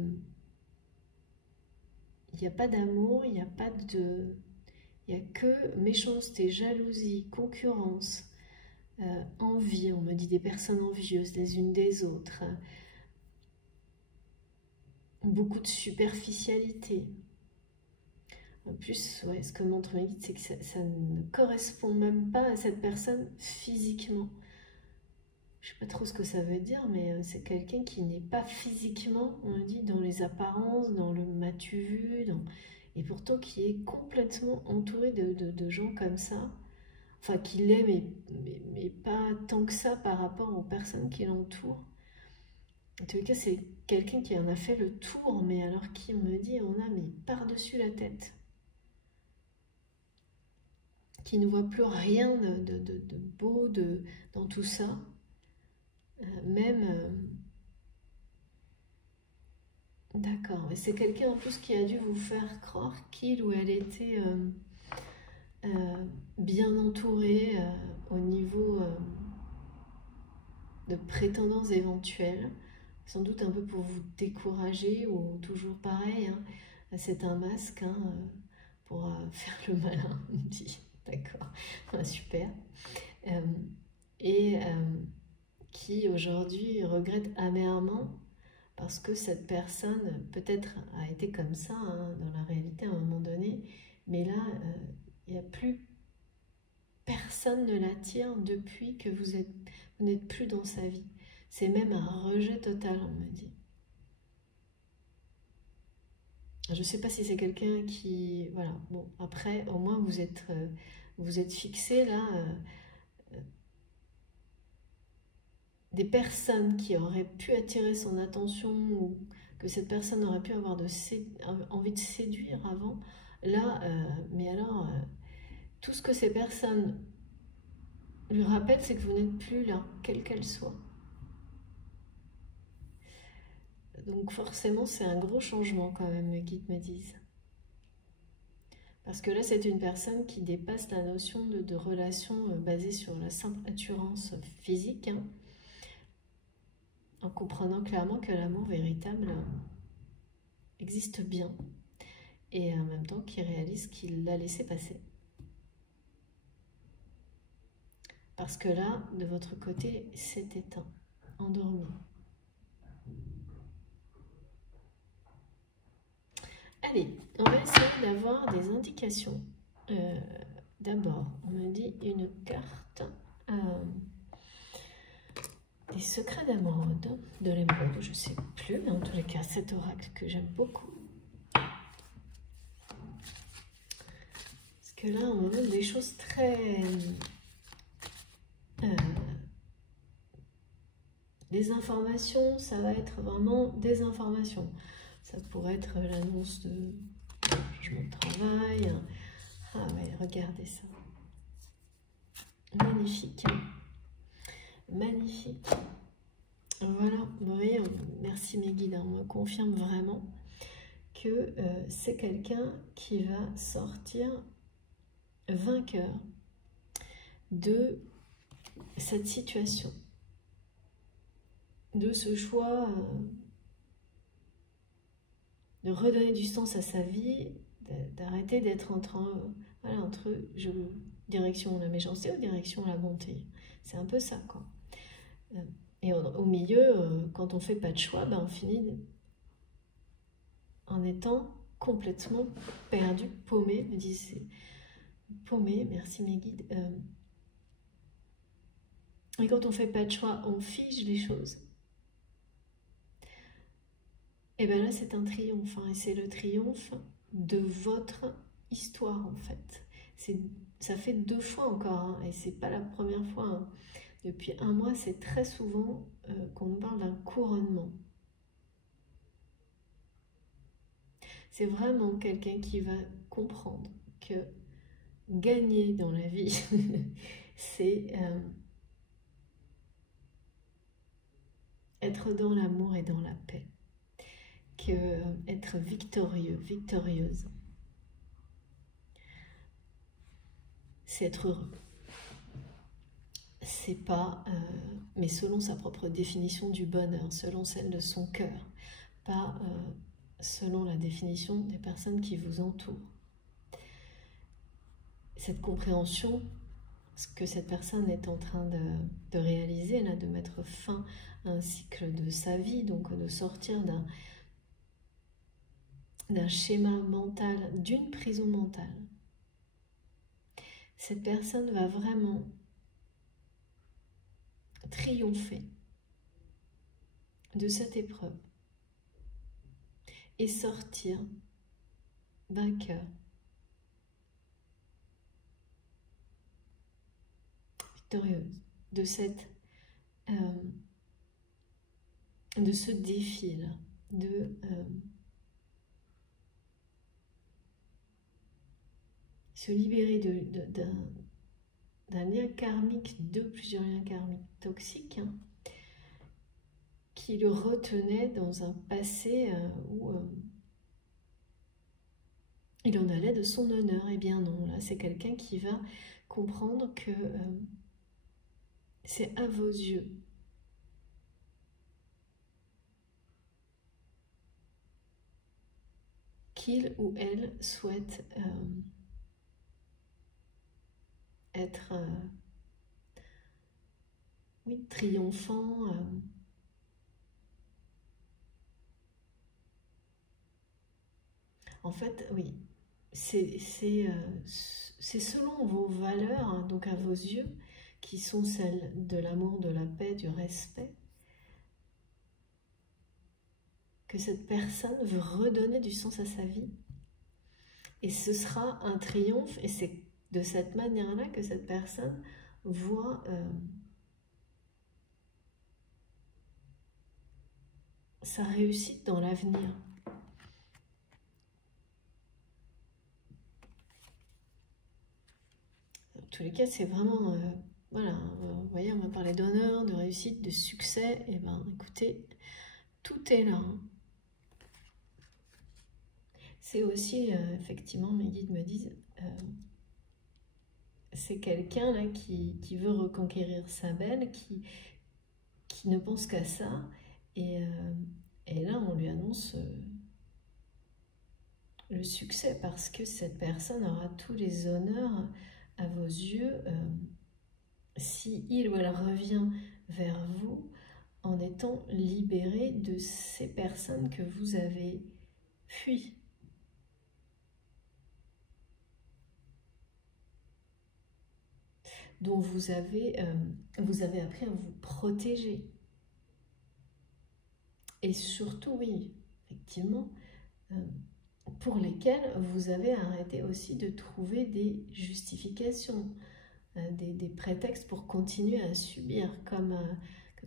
Il n'y a pas d'amour, il n'y a pas de... Il n'y a que méchanceté, jalousie, concurrence, envie. On me dit des personnes envieuses les unes des autres. Beaucoup de superficialité. En plus, ouais, ce que montre ma guide, c'est que ça ne correspond même pas à cette personne physiquement. Je sais pas trop ce que ça veut dire, mais c'est quelqu'un qui n'est pas physiquement, on me dit, dans les apparences, dans le m'as-tu vu, et pourtant qui est complètement entouré de gens comme ça. Enfin, qui l'aiment, mais pas tant que ça par rapport aux personnes qui l'entourent. En tout cas, c'est quelqu'un qui en a fait le tour, mais alors qui, on me dit, on a mais par-dessus la tête. Qui ne voit plus rien de beau dans tout ça. même... D'accord, et c'est quelqu'un en plus qui a dû vous faire croire qu'il ou elle était bien entouré au niveau de prétendants éventuels, sans doute un peu pour vous décourager ou toujours pareil, hein, c'est un masque hein, pour faire le malin, on dit, d'accord, super, et qui aujourd'hui regrette amèrement parce que cette personne peut-être a été comme ça hein, dans la réalité à un moment donné, mais là il n'y a plus personne ne l'attire depuis que vous n'êtes plus dans sa vie. C'est même un rejet total, on me dit. Je ne sais pas si c'est quelqu'un qui... Voilà, bon, après, au moins vous êtes fixé là. Des personnes qui auraient pu attirer son attention ou que cette personne aurait pu avoir envie de séduire avant, là, mais alors, tout ce que ces personnes lui rappellent, c'est que vous n'êtes plus là, quelle qu'elle soit. Donc forcément, c'est un gros changement quand même, mes guides me disent. Parce que là, c'est une personne qui dépasse la notion de relation basée sur la simple attirance physique, hein, en comprenant clairement que l'amour véritable existe bien, et en même temps qui réalise qu'il l'a laissé passer. Parce que là, de votre côté, c'est éteint, endormi. Allez, on va essayer d'avoir des indications. D'abord, on me dit une carte des secrets d'émeraude, de l'émeraude, je ne sais plus, mais en tous les cas, cet oracle que j'aime beaucoup. Parce que là, on me donne des choses très... des informations, ça va être vraiment des informations. Ça pourrait être l'annonce de changement de travail. Ah ouais, regardez ça. Magnifique. Magnifique. Voilà, vous voyez, merci mes guides, on me confirme vraiment que c'est quelqu'un qui va sortir vainqueur de cette situation, de ce choix de redonner du sens à sa vie, d'arrêter d'être voilà, entre direction la méchanceté ou direction la bonté. C'est un peu ça, quoi. Et au milieu, quand on fait pas de choix, ben on finit en étant complètement perdu, paumé, me disent paumé, merci mes guides. Et quand on fait pas de choix, on fige les choses. Et bien là, c'est un triomphe, hein, et c'est le triomphe de votre histoire, en fait. Ça fait 2 fois encore, hein, et c'est pas la première fois. Hein. Depuis 1 mois, c'est très souvent qu'on nous parle d'un couronnement. C'est vraiment quelqu'un qui va comprendre que gagner dans la vie, c'est être dans l'amour et dans la paix. Que être victorieux, victorieuse, c'est être heureux. C'est pas, mais selon sa propre définition du bonheur, selon celle de son cœur, pas selon la définition des personnes qui vous entourent. Cette compréhension, ce que cette personne est en train de réaliser, là, de mettre fin à un cycle de sa vie, donc de sortir d'un schéma mental, d'une prison mentale. Cette personne va vraiment triompher de cette épreuve et sortir vainqueur, victorieuse de ce défi-là, se libérer d'un lien karmique, de plusieurs liens karmiques toxiques, hein, qui le retenait dans un passé où il en allait de son honneur. Eh bien non, là c'est quelqu'un qui va comprendre que c'est à vos yeux qu'il ou elle souhaite être oui, triomphant. En fait, oui, c'est selon vos valeurs, hein, donc à vos yeux, qui sont celles de l'amour, de la paix, du respect, que cette personne veut redonner du sens à sa vie. Et ce sera un triomphe, et c'est de cette manière-là que cette personne voit sa réussite dans l'avenir. Dans tous les cas, c'est vraiment... voilà, vous voyez, on va parler d'honneur, de réussite, de succès. Et bien, écoutez, tout est là. Hein. C'est aussi, effectivement, mes guides me disent, c'est quelqu'un là qui veut reconquérir sa belle, qui ne pense qu'à ça. Et là, on lui annonce le succès parce que cette personne aura tous les honneurs à vos yeux si il ou elle revient vers vous en étant libéré de ces personnes que vous avez fuies. Dont vous avez appris à vous protéger. Et surtout, oui, effectivement, pour lesquels vous avez arrêté aussi de trouver des justifications, des prétextes pour continuer à subir, comme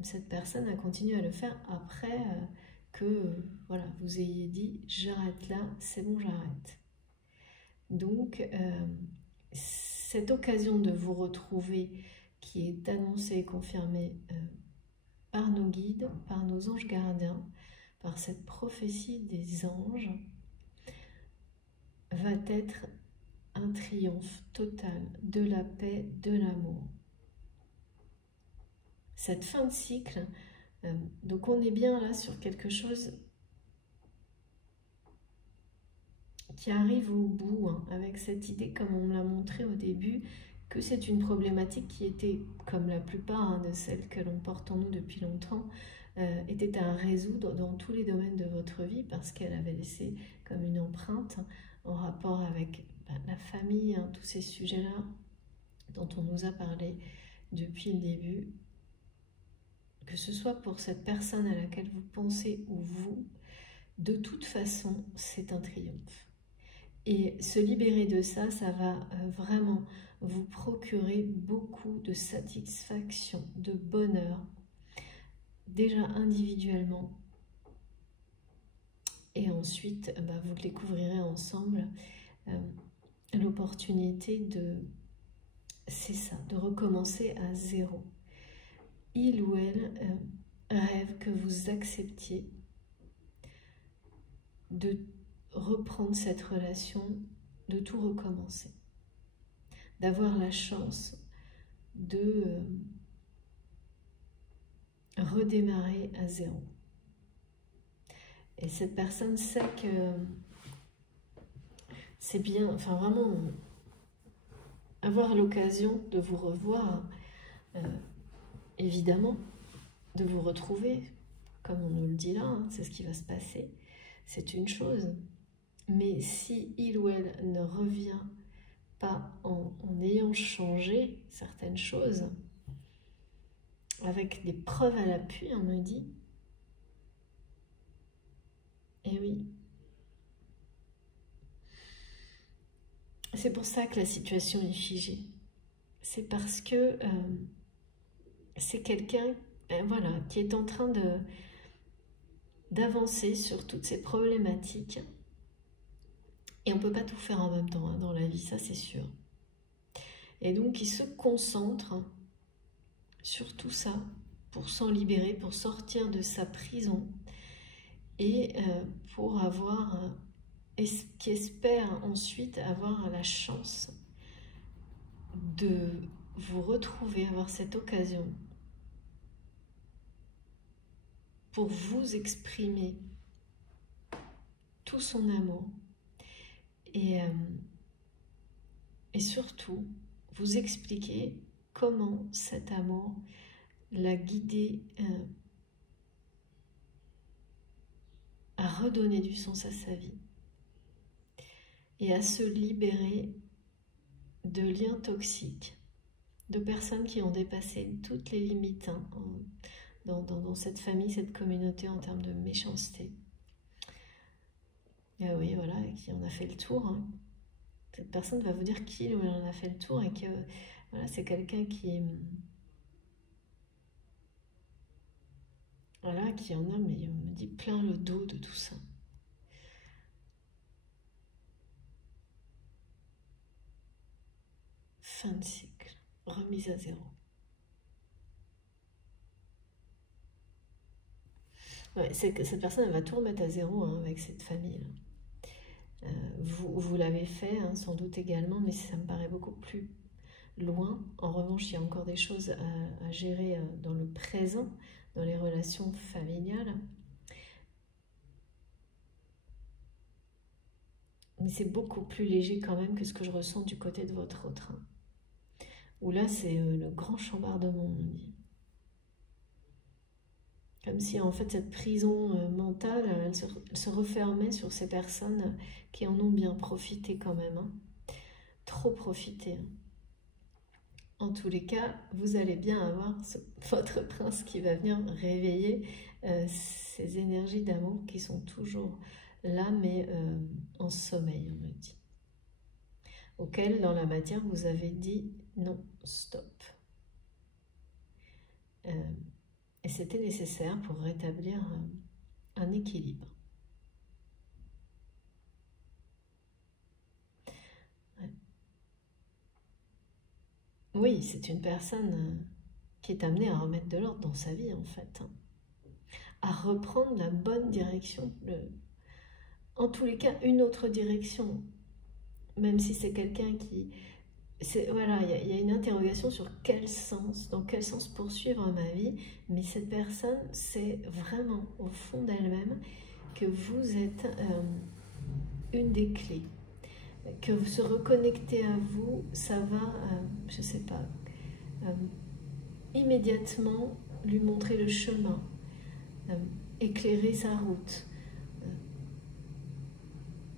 cette personne a continué à le faire après que voilà, vous ayez dit « j'arrête là, c'est bon, j'arrête ». Donc, cette occasion de vous retrouver qui est annoncée et confirmée par nos guides, par nos anges gardiens, par cette prophétie des anges, va être un triomphe total de la paix, de l'amour. Cette fin de cycle, donc on est bien là sur quelque chose qui arrive au bout, hein, avec cette idée, comme on me l'a montré au début, que c'est une problématique qui était, comme la plupart de celles que l'on porte en nous depuis longtemps, était à résoudre dans tous les domaines de votre vie, parce qu'elle avait laissé comme une empreinte en rapport avec la famille, hein, tous ces sujets-là dont on nous a parlé depuis le début, que ce soit pour cette personne à laquelle vous pensez ou vous, de toute façon, c'est un triomphe. Et se libérer de ça, ça va vraiment vous procurer beaucoup de satisfaction, de bonheur, déjà individuellement. Et ensuite, vous découvrirez ensemble l'opportunité de, c'est ça, de recommencer à zéro. Il ou elle rêve que vous acceptiez de reprendre cette relation, de tout recommencer, d'avoir la chance de redémarrer à zéro. Et cette personne sait que c'est bien, enfin vraiment, avoir l'occasion de vous revoir, évidemment, de vous retrouver, comme on nous le dit là, hein, c'est ce qui va se passer, c'est une chose. Mais si il ou elle ne revient pas en ayant changé certaines choses, avec des preuves à l'appui, on me dit, eh oui, c'est pour ça que la situation est figée. C'est parce que c'est quelqu'un voilà, qui est en train d'avancer sur toutes ces problématiques. Et on ne peut pas tout faire en même temps hein, dans la vie, ça c'est sûr. Et donc il se concentre sur tout ça pour s'en libérer, pour sortir de sa prison et pour avoir, qui espère ensuite avoir la chance de vous retrouver, avoir cette occasion pour vous exprimer tout son amour et surtout vous expliquer comment cet amour l'a guidé à redonner du sens à sa vie et à se libérer de liens toxiques, de personnes qui ont dépassé toutes les limites hein, dans cette famille, cette communauté en termes de méchanceté. Et oui, voilà, qui en a fait le tour. Hein. Cette personne va vous dire qu'il ou elle en a fait le tour et que voilà, c'est quelqu'un qui voilà, qui en a, mais on me dit plein le dos de tout ça. Fin de cycle, remise à zéro. Ouais, c'est que cette personne elle va tout remettre à zéro hein, avec cette famille. Vous l'avez fait hein, sans doute également, mais ça me paraît beaucoup plus loin. En revanche, il y a encore des choses à gérer dans le présent, dans les relations familiales. Mais c'est beaucoup plus léger quand même que ce que je ressens du côté de votre autre. Hein. Où là, c'est le grand chambardement, on dit. Comme si en fait cette prison mentale, elle se refermait sur ces personnes qui en ont bien profité quand même. Hein. Trop profité. Hein. En tous les cas, vous allez bien avoir votre prince qui va venir réveiller ces énergies d'amour qui sont toujours là, mais en sommeil, on me dit. Auquel, dans la matière, vous avez dit non, stop. Et c'était nécessaire pour rétablir un équilibre. Ouais. Oui, c'est une personne qui est amenée à remettre de l'ordre dans sa vie, en fait. Hein. À reprendre la bonne direction. En tous les cas, une autre direction. Même si c'est quelqu'un qui... Voilà, il y a une interrogation sur quel sens, dans quel sens poursuivre ma vie. Mais cette personne, c'est vraiment au fond d'elle-même que vous êtes une des clés. Que se reconnecter à vous, ça va, je sais pas, immédiatement lui montrer le chemin, éclairer sa route.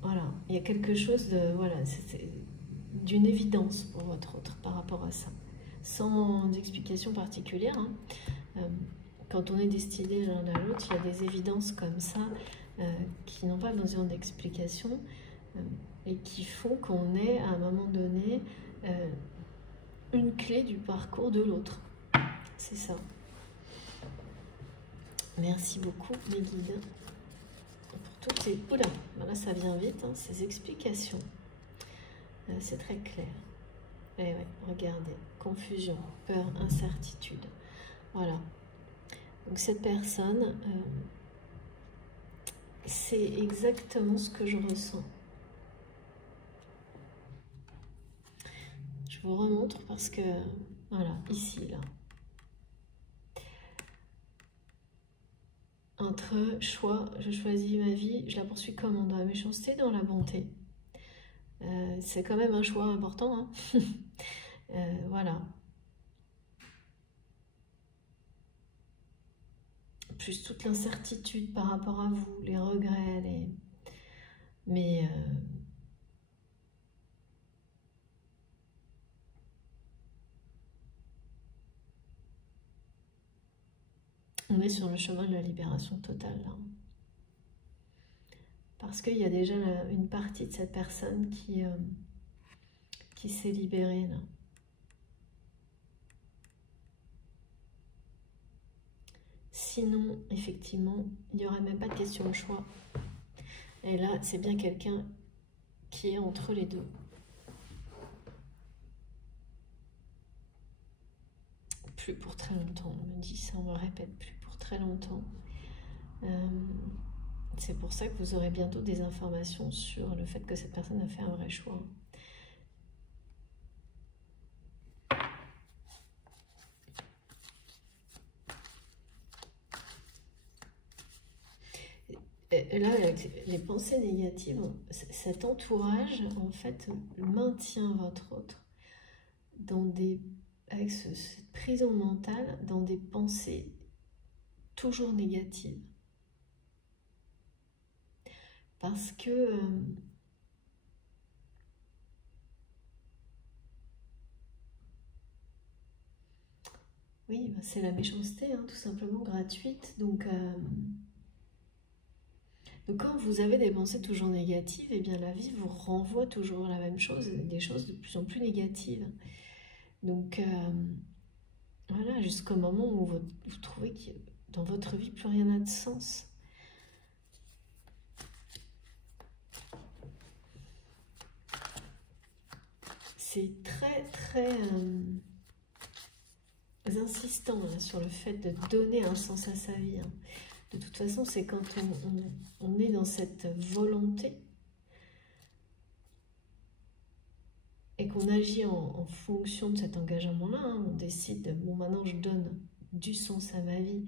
Voilà, il y a quelque chose de, voilà, d'une évidence pour votre autre par rapport à ça, sans explication particulière. Hein. Quand on est destiné l'un à l'autre, il y a des évidences comme ça qui n'ont pas besoin d'explication et qui font qu'on est à un moment donné une clé du parcours de l'autre. C'est ça. Merci beaucoup mes guides pour toutes ces... Oula, voilà, ça vient vite, hein, ces explications. C'est très clair. Et ouais, regardez, confusion, peur, incertitude. Voilà. Donc cette personne, c'est exactement ce que je ressens. Je vous remontre parce que, voilà, ici, là. Entre choix, je choisis ma vie, je la poursuis comment? Dans la méchanceté, dans la bonté. C'est quand même un choix important. Hein. Voilà. Plus toute l'incertitude par rapport à vous, les regrets, mais on est sur le chemin de la libération totale. Là. Parce qu'il y a déjà une partie de cette personne qui s'est libérée. Là. Sinon, effectivement, il n'y aurait même pas de question de choix. Et là, c'est bien quelqu'un qui est entre les deux. plus pour très longtemps. On me dit ça, on me répète plus pour très longtemps. C'est pour ça que vous aurez bientôt des informations sur le fait que cette personne a fait un vrai choix. Là, les pensées négatives, cet entourage, en fait, maintient votre autre dans avec cette prison mentale, dans des pensées toujours négatives. Parce que oui, c'est la méchanceté, hein, tout simplement gratuite. Donc quand vous avez des pensées toujours négatives, eh bien la vie vous renvoie toujours la même chose, des choses de plus en plus négatives. Donc voilà, jusqu'au moment où vous trouvez que dans votre vie, plus rien n'a de sens. C'est très très insistant là, sur le fait de donner un sens à sa vie. Hein. De toute façon, c'est quand on est dans cette volonté et qu'on agit en fonction de cet engagement-là, hein, on décide, bon maintenant je donne du sens à ma vie,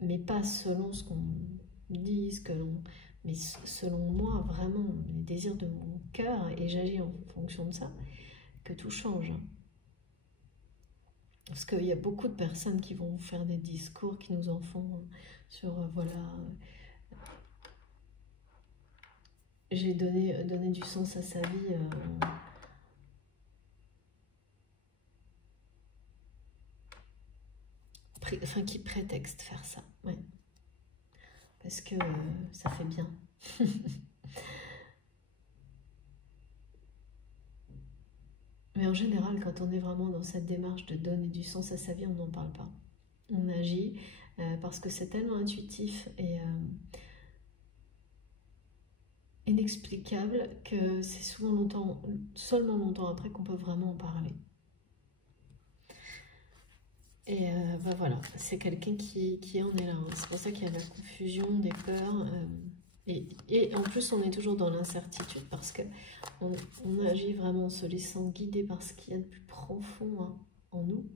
mais pas selon ce qu'on dit, mais selon moi, vraiment, les désirs de mon cœur, et j'agis en fonction de ça, que tout change. Parce qu'il y a beaucoup de personnes qui vont vous faire des discours qui nous en font sur, voilà, j'ai donné du sens à sa vie. Enfin, qui prétexte faire ça, ouais. Parce que ça fait bien. Mais en général, quand on est vraiment dans cette démarche de donner du sens à sa vie, on n'en parle pas. On agit parce que c'est tellement intuitif et inexplicable que c'est seulement longtemps après qu'on peut vraiment en parler. Et bah voilà, c'est quelqu'un qui en est là. Hein. C'est pour ça qu'il y a la confusion, des peurs. Et en plus, on est toujours dans l'incertitude parce qu'on agit vraiment en se laissant guider par ce qu'il y a de plus profond, hein, en nous,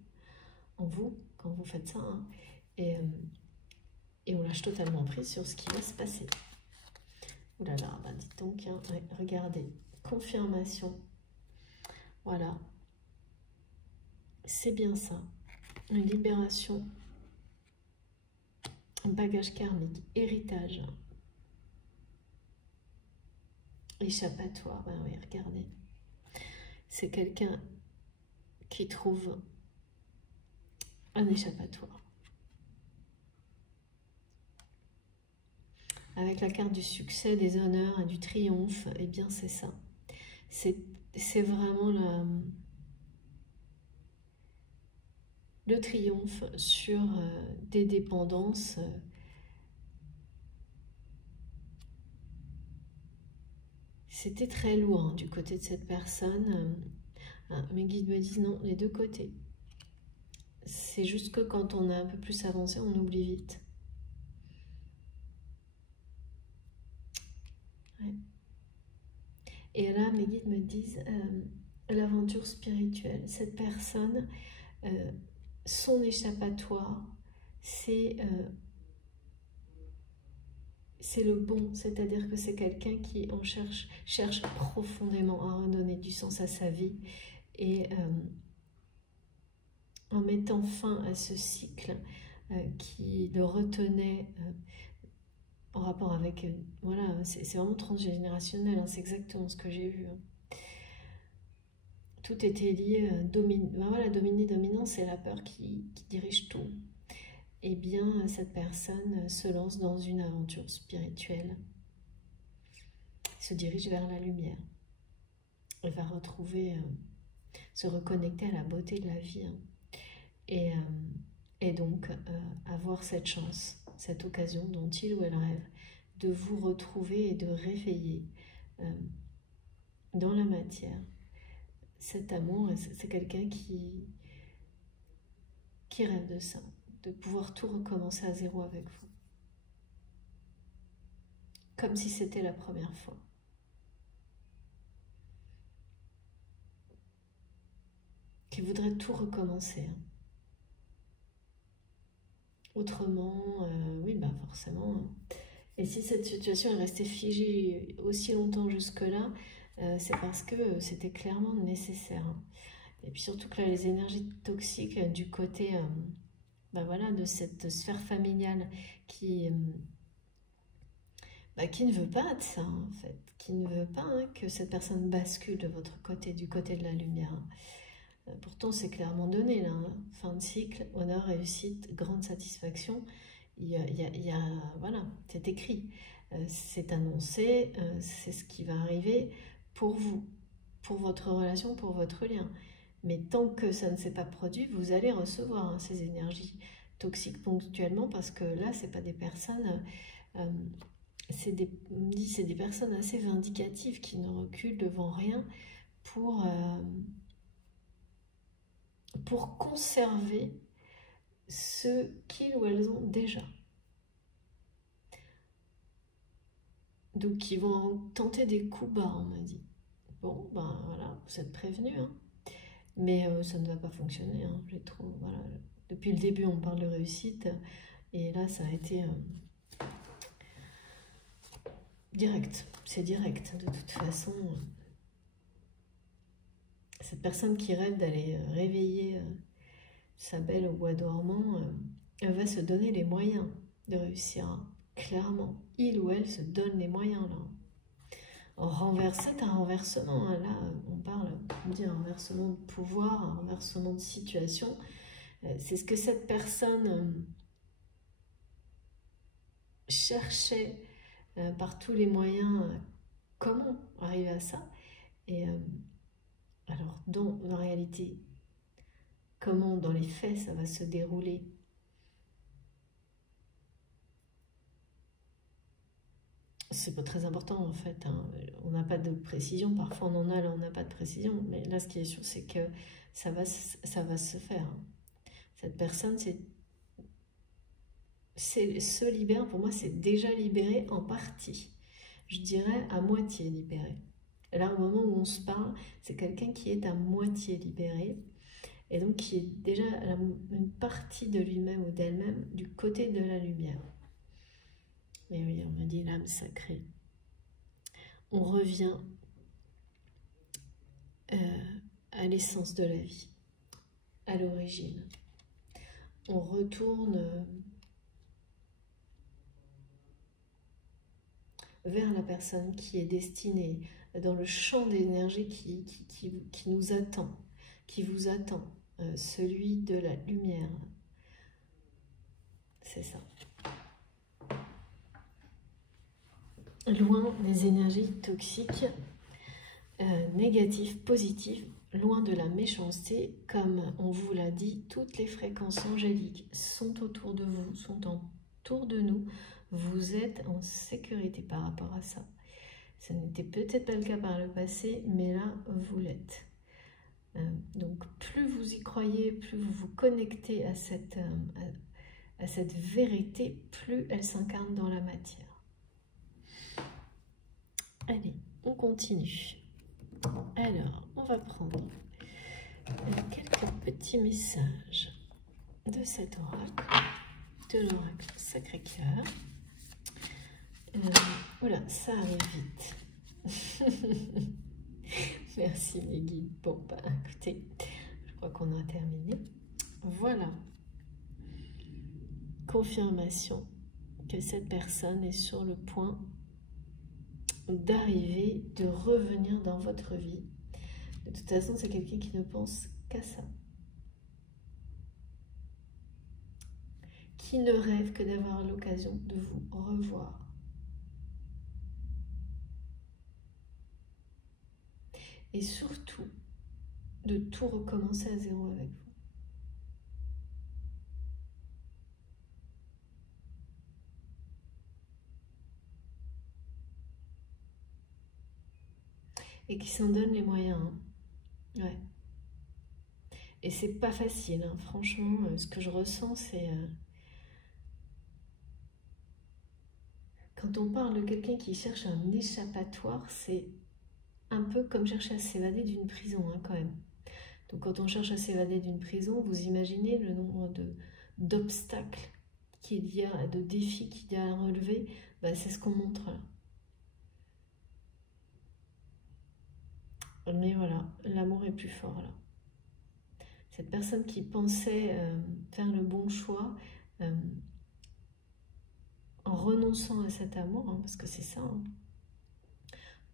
en vous, quand vous faites ça. Hein. Et on lâche totalement prise sur ce qui va se passer. Ouh là là, bah dites donc, hein, ouais, regardez, confirmation. Voilà, c'est bien ça. Une libération, un bagage karmique, héritage. Échappatoire, ben oui, regardez. C'est quelqu'un qui trouve un échappatoire. Avec la carte du succès, des honneurs et du triomphe, eh bien c'est ça. C'est vraiment le triomphe sur des dépendances. C'était très loin du côté de cette personne. Mes guides me disent non, les deux côtés. C'est juste que quand on a un peu plus avancé, on oublie vite. Ouais. Et là, mes guides me disent l'aventure spirituelle. Cette personne, son échappatoire, c'est le bon, c'est-à-dire que c'est quelqu'un qui cherche profondément à redonner du sens à sa vie et en mettant fin à ce cycle qui le retenait en rapport avec, voilà, c'est vraiment transgénérationnel, hein, c'est exactement ce que j'ai vu. Hein. Tout était lié, voilà, dominance, c'est la peur qui dirige tout. Eh bien, cette personne se lance dans une aventure spirituelle, se dirige vers la lumière et va retrouver, se reconnecter à la beauté de la vie. Hein. Et donc, avoir cette chance, cette occasion dont il ou elle rêve, de vous retrouver et de réveiller dans la matière cet amour. C'est quelqu'un qui rêve de ça, de pouvoir tout recommencer à zéro avec vous. Comme si c'était la première fois. Qui voudrait tout recommencer. Autrement, oui, bah forcément. Et si cette situation est restée figée aussi longtemps jusque-là, c'est parce que c'était clairement nécessaire. Et puis surtout que là, les énergies toxiques du côté bah voilà, de cette sphère familiale qui ne veut pas de ça, en fait. Qui ne veut pas que cette personne bascule de votre côté, du côté de la lumière. Pourtant, c'est clairement donné, là. Fin de cycle, honneur, réussite, grande satisfaction. Voilà, c'est écrit. C'est annoncé, c'est ce qui va arriver pour vous, pour votre relation, pour votre lien. Mais tant que ça ne s'est pas produit, vous allez recevoir ces énergies toxiques ponctuellement, parce que là, c'est pas des personnes... c'est des personnes assez vindicatives qui ne reculent devant rien pour conserver ce qu'ils ou elles ont déjà. Donc ils vont tenter des coups bas, on m'a dit. Bon, ben voilà, vous êtes prévenus, hein. Mais ça ne va pas fonctionner, hein. Voilà. Depuis le début, on parle de réussite, et là, ça a été direct. C'est direct, de toute façon. Cette personne qui rêve d'aller réveiller sa belle au bois dormant, elle va se donner les moyens de réussir, hein. Clairement, il ou elle se donne les moyens, là. C'est un renversement, hein. Là, on dit un renversement de pouvoir, un renversement de situation. C'est ce que cette personne cherchait par tous les moyens. Comment arriver à ça? Et alors, dans la réalité, comment dans les faits ça va se dérouler? C'est pas très important, en fait, hein. On n'a pas de précision. Parfois on en a, là on n'a pas de précision. Mais là, ce qui est sûr, c'est que ça va se faire. Cette personne se libère. Pour moi, c'est déjà libéré en partie. Je dirais à moitié libéré. Là, au moment où on se parle, c'est quelqu'un qui est à moitié libéré. Et donc qui est déjà une partie de lui-même ou d'elle-même du côté de la lumière. Mais oui, on me dit l'âme sacrée. On revient à l'essence de la vie, à l'origine. On retourne vers la personne qui est destinée dans le champ d'énergie qui nous attend, qui vous attend, celui de la lumière. C'est ça. Loin des énergies toxiques, négatives, positives, loin de la méchanceté. Comme on vous l'a dit, toutes les fréquences angéliques sont autour de vous, sont autour de nous. Vous êtes en sécurité par rapport à ça. Ça n'était peut-être pas le cas par le passé, mais là, vous l'êtes. Donc, plus vous y croyez, plus vous vous connectez à cette vérité, plus elle s'incarne dans la matière. Allez, on continue. Alors, on va prendre quelques petits messages de cet oracle, de l'oracle Sacré-Cœur. Oula, ça arrive vite. Merci mes guides. Bon, bah écoutez, je crois qu'on a terminé. Voilà. Confirmation que cette personne est sur le point d'arriver, de revenir dans votre vie. De toute façon, c'est quelqu'un qui ne pense qu'à ça. Qui ne rêve que d'avoir l'occasion de vous revoir. Et surtout, de tout recommencer à zéro avec vous. Et qui s'en donne les moyens. Hein. Ouais. Et c'est pas facile, hein. Franchement, ce que je ressens, c'est... quand on parle de quelqu'un qui cherche un échappatoire, c'est un peu comme chercher à s'évader d'une prison, hein, quand même. Donc quand on cherche à s'évader d'une prison, vous imaginez le nombre d'obstacles qu'il y a, de défis qu'il y a à relever, ben, c'est ce qu'on montre là. Mais voilà, l'amour est plus fort là. Cette personne qui pensait faire le bon choix en renonçant à cet amour, hein, parce que c'est ça, hein,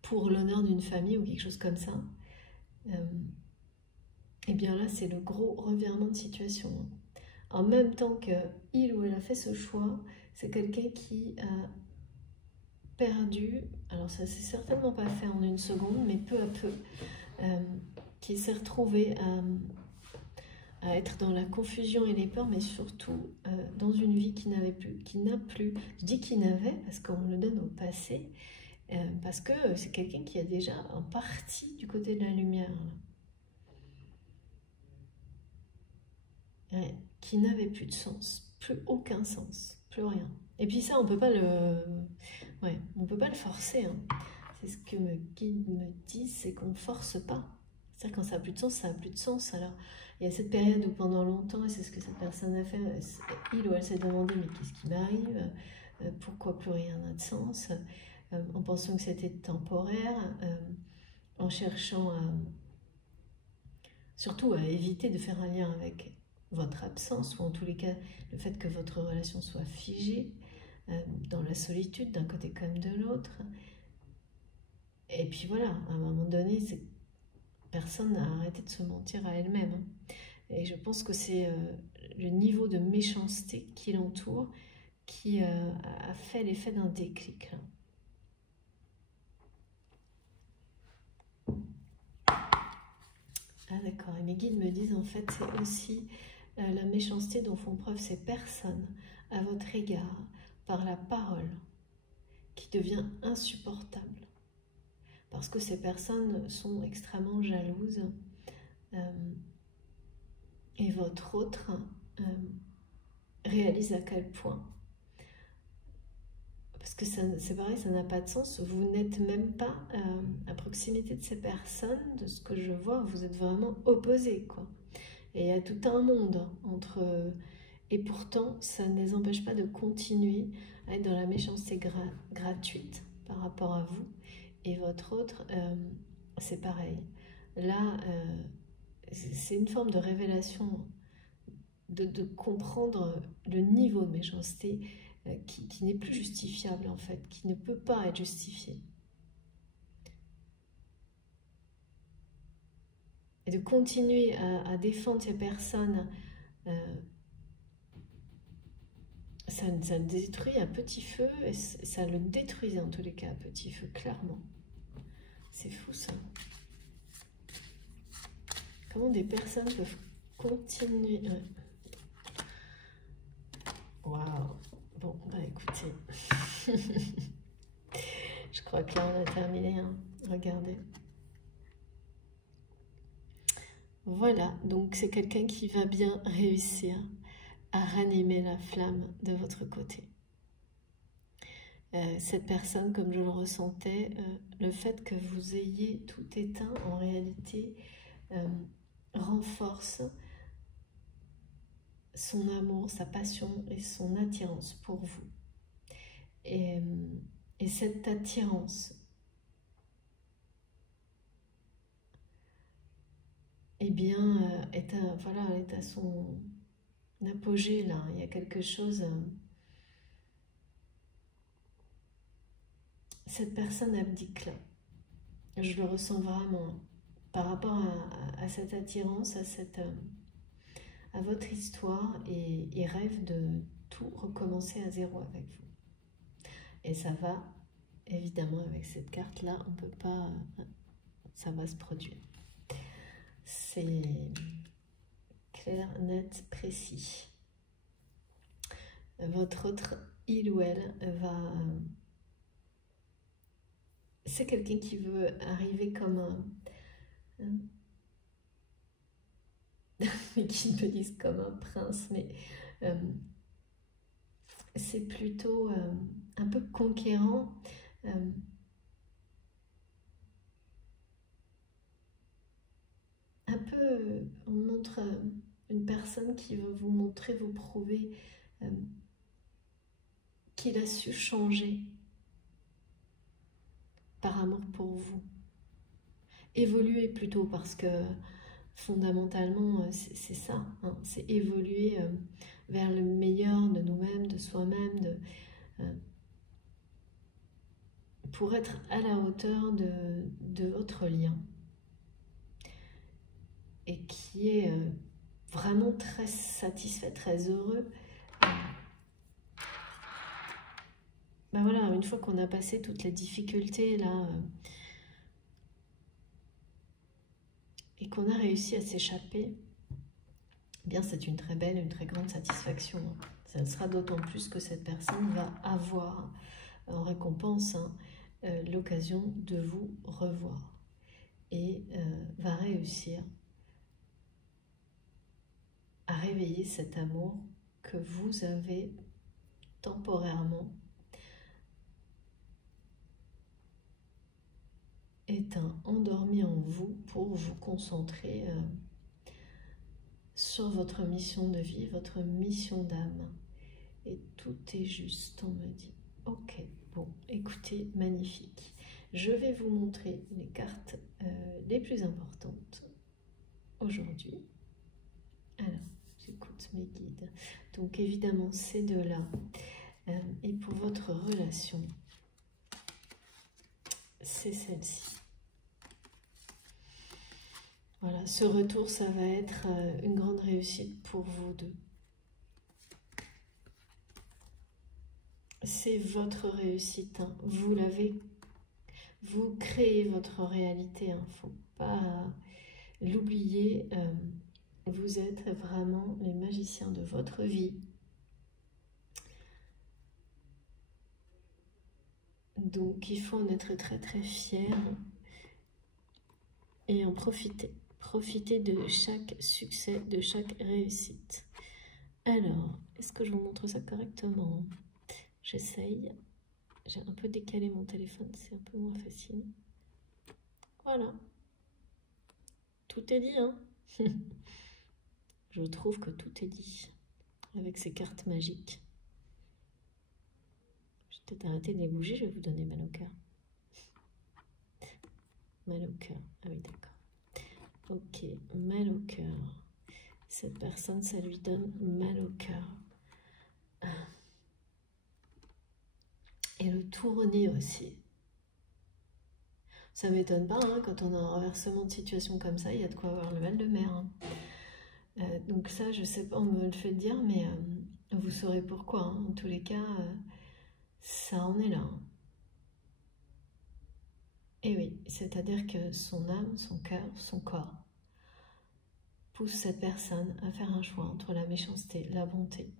pour l'honneur d'une famille ou quelque chose comme ça, et bien là c'est le gros revirement de situation. Hein. En même temps qu'il ou elle a fait ce choix, c'est quelqu'un qui a perdu, alors ça s'est certainement pas fait en une seconde, mais peu à peu, qui s'est retrouvé à être dans la confusion et les peurs, mais surtout dans une vie qui n'avait plus, qui n'a plus. Je dis qu'il n'avait parce qu'on le donne au passé, parce que c'est quelqu'un qui a déjà en partie du côté de la lumière. Ouais, qui n'avait plus de sens, plus aucun sens, plus rien. Et puis ça, on peut pas on peut pas le forcer. Hein. C'est ce que mes guides me disent, c'est qu'on force pas. C'est-à-dire quand ça a plus de sens, ça a plus de sens. Alors il y a cette période où pendant longtemps, et c'est ce que cette personne a fait, il ou elle s'est demandé mais qu'est-ce qui m'arrive, pourquoi plus rien n'a de sens, en pensant que c'était temporaire, en cherchant surtout à éviter de faire un lien avec votre absence, ou en tous les cas le fait que votre relation soit figée, dans la solitude d'un côté comme de l'autre. Et puis voilà, à un moment donné, personne n'a arrêté de se mentir à elle-même. Hein. Et je pense que c'est le niveau de méchanceté qui l'entoure qui a fait l'effet d'un déclic. Là. Ah d'accord, et mes guides me disent en fait c'est aussi la méchanceté dont font preuve ces personnes à votre égard par la parole qui devient insupportable. Parce que ces personnes sont extrêmement jalouses et votre autre réalise à quel point. Parce que c'est pareil, ça n'a pas de sens. Vous n'êtes même pas à proximité de ces personnes, de ce que je vois, vous êtes vraiment opposés, quoi. Et il y a tout un monde entre... et pourtant, ça ne les empêche pas de continuer à être dans la méchanceté gratuite par rapport à vous. Et votre autre, c'est pareil. Là, c'est une forme de révélation, de comprendre le niveau de méchanceté qui n'est plus justifiable en fait, qui ne peut pas être justifié. Et de continuer à défendre ces personnes, ça détruit à petit feu, et ça le détruisait en tous les cas à petit feu, clairement. C'est fou ça. Comment des personnes peuvent continuer... Waouh. Bon, bah écoutez, je crois que là on a terminé, hein. Regardez. Voilà, donc c'est quelqu'un qui va bien réussir à ranimer la flamme de votre côté. Cette personne, comme je le ressentais, le fait que vous ayez tout éteint, en réalité, renforce son amour, sa passion et son attirance pour vous. Et cette attirance, eh bien, est à son apogée là. Il y a quelque chose... cette personne abdique là. Je le ressens vraiment. Par rapport à cette attirance, à votre histoire, et rêve de tout recommencer à zéro avec vous. Et ça va, évidemment, avec cette carte-là, on peut pas... ça va se produire. C'est clair, net, précis. Votre autre, il ou elle, va... c'est quelqu'un qui veut arriver comme un mes guides me disent comme un prince, mais c'est plutôt un peu conquérant. Un peu, on montre une personne qui veut vous montrer, vous prouver qu'il a su changer par amour pour vous. Évoluer plutôt, parce que fondamentalement, c'est ça, hein, c'est évoluer vers le meilleur de nous-mêmes, de soi-même, pour être à la hauteur de votre lien. Et qui est vraiment très satisfait, très heureux. Ben voilà, une fois qu'on a passé toutes les difficultés là, et qu'on a réussi à s'échapper, eh bien c'est une très belle, une très grande satisfaction. Ça sera d'autant plus que cette personne va avoir en récompense l'occasion de vous revoir et va réussir à réveiller cet amour que vous avez temporairement éteint, endormi en vous pour vous concentrer sur votre mission de vie, votre mission d'âme. Et tout est juste, on me dit. Ok, bon, écoutez, magnifique. Je vais vous montrer les cartes les plus importantes aujourd'hui. Alors, j'écoute mes guides. Donc évidemment, ces deux-là. Et pour votre relation, c'est celle-ci. Voilà, ce retour, ça va être une grande réussite pour vous deux. C'est votre réussite, hein. Vous l'avez, vous créez votre réalité, il ne faut pas l'oublier. Vous êtes vraiment les magiciens de votre vie. Donc il faut en être très très fier et en profiter. Profitez de chaque succès, de chaque réussite. Alors, est-ce que je vous montre ça correctement? J'essaye. J'ai un peu décalé mon téléphone, c'est un peu moins facile. Voilà. Tout est dit, hein. Je trouve que tout est dit avec ces cartes magiques. Je vais peut-être arrêter de les bouger, je vais vous donner mal au cœur. Mal au cœur. Ah oui, d'accord. Ok, mal au cœur. Cette personne, ça lui donne mal au cœur. Et le tourner aussi. Ça m'étonne pas, hein, quand on a un renversement de situation comme ça, il y a de quoi avoir le mal de mer. Hein. Donc ça, je sais pas, on me le fait dire, mais vous saurez pourquoi. Hein. En tous les cas, ça en est là. Hein. Et oui, c'est-à-dire que son âme, son cœur, son corps pousse cette personne à faire un choix entre la méchanceté, la bonté,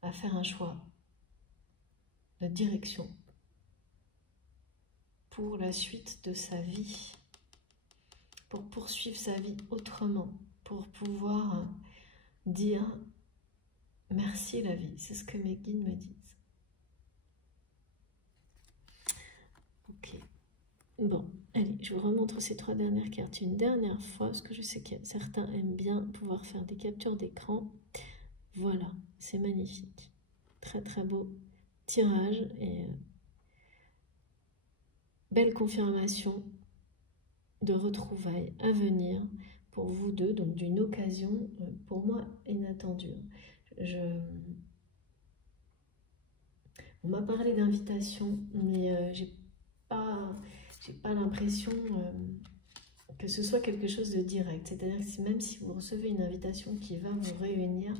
à faire un choix de direction pour la suite de sa vie, pour poursuivre sa vie autrement, pour pouvoir dire merci la vie. C'est ce que mes guides me disent. Ok. Bon, allez, je vous remontre ces trois dernières cartes une dernière fois, parce que je sais que certains aiment bien pouvoir faire des captures d'écran. Voilà, c'est magnifique. Très très beau tirage et belle confirmation de retrouvailles à venir pour vous deux, donc d'une occasion pour moi inattendue. On m'a parlé d'invitation, mais j'ai pas l'impression que ce soit quelque chose de direct. C'est-à-dire que même si vous recevez une invitation qui va vous réunir,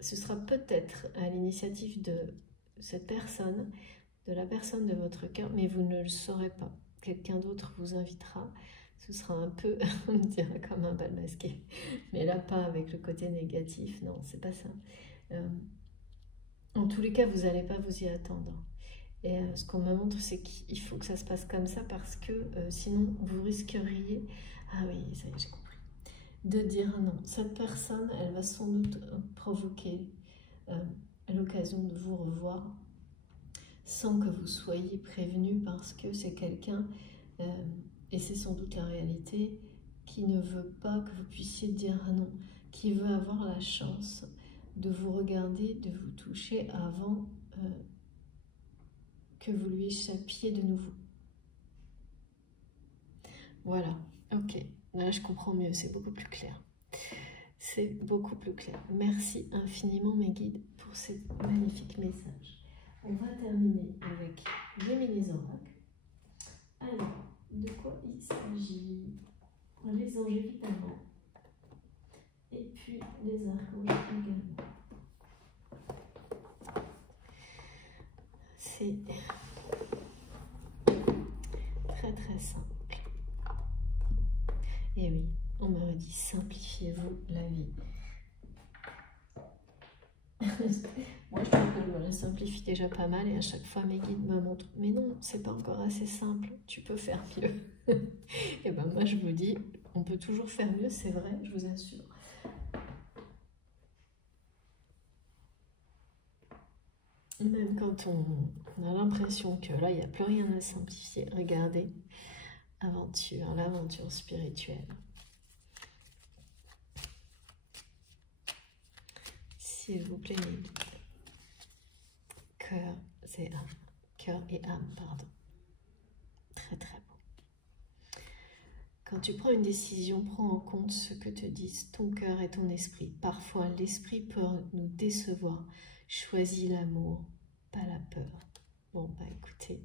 ce sera peut-être à l'initiative de cette personne, de la personne de votre cœur, mais vous ne le saurez pas. Quelqu'un d'autre vous invitera. Ce sera un peu, on me dirait, comme un bal masqué. Mais là, pas avec le côté négatif. Non, c'est pas ça. En tous les cas, vous n'allez pas vous y attendre. Et ce qu'on me montre, c'est qu'il faut que ça se passe comme ça parce que sinon, vous risqueriez Ah oui, ça y est, j'ai compris. De dire non. Cette personne, elle va sans doute provoquer l'occasion de vous revoir sans que vous soyez prévenu, parce que c'est quelqu'un, et c'est sans doute la réalité, qui ne veut pas que vous puissiez dire non, qui veut avoir la chance de vous regarder, de vous toucher avant que vous lui échappiez de nouveau. Voilà, ok, là je comprends mieux, c'est beaucoup plus clair. C'est beaucoup plus clair. Merci infiniment mes guides pour ces magnifiques messages. On va terminer avec les mini-oracles. Alors, de quoi il s'agit? Les anges évidemment. Et puis les archanges également. C'est très très simple. Et oui, on me dit simplifiez-vous la vie. Moi, je trouve que je me la simplifie déjà pas mal et à chaque fois mes guides me montrent mais non, c'est pas encore assez simple, tu peux faire mieux. Et ben moi je vous dis, on peut toujours faire mieux, c'est vrai, je vous assure. Même quand on a l'impression que là, il n'y a plus rien à simplifier, regardez, l'aventure spirituelle. S'il vous plaît, mes guides. Cœur et âme, pardon. Très très beau. Quand tu prends une décision, prends en compte ce que te disent ton cœur et ton esprit. Parfois, l'esprit peut nous décevoir. Choisis l'amour, pas la peur. Bon, bah écoutez,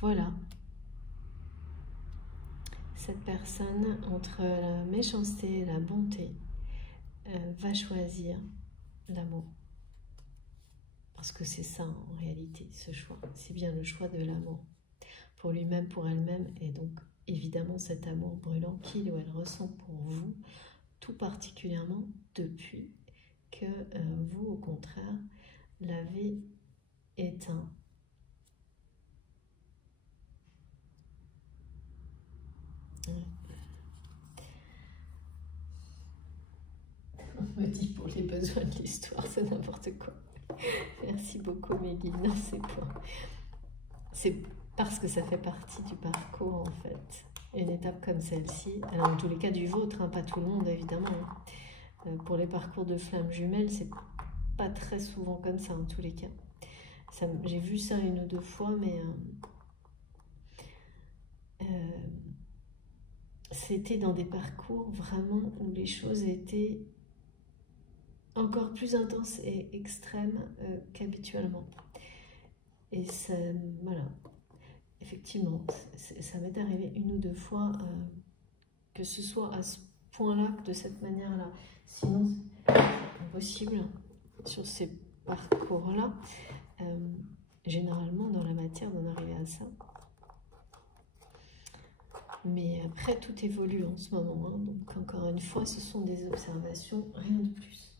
voilà. Cette personne, entre la méchanceté et la bonté, va choisir l'amour. Parce que c'est ça en réalité, ce choix. C'est bien le choix de l'amour. Pour lui-même, pour elle-même, et donc évidemment cet amour brûlant qu'il ou elle ressent pour vous, tout particulièrement depuis que vous, au contraire, l'avez éteint. On me dit pour les besoins de l'histoire, c'est n'importe quoi. Merci beaucoup mes guides, non c'est pas. C'est parce que ça fait partie du parcours en fait. Une étape comme celle-ci, alors en tous les cas du vôtre, hein, pas tout le monde évidemment. Pour les parcours de flammes jumelles, c'est pas très souvent comme ça en tous les cas. J'ai vu ça une ou deux fois, mais c'était dans des parcours vraiment où les choses étaient encore plus intenses et extrêmes qu'habituellement. Et ça, voilà, effectivement, ça m'est arrivé une ou deux fois que ce soit à ce point-là, de cette manière-là. Sinon, c'est impossible sur ces parcours-là. Généralement, dans la matière, d'en arriver à ça. Mais après, tout évolue en ce moment. Hein, donc, encore une fois, ce sont des observations, rien de plus.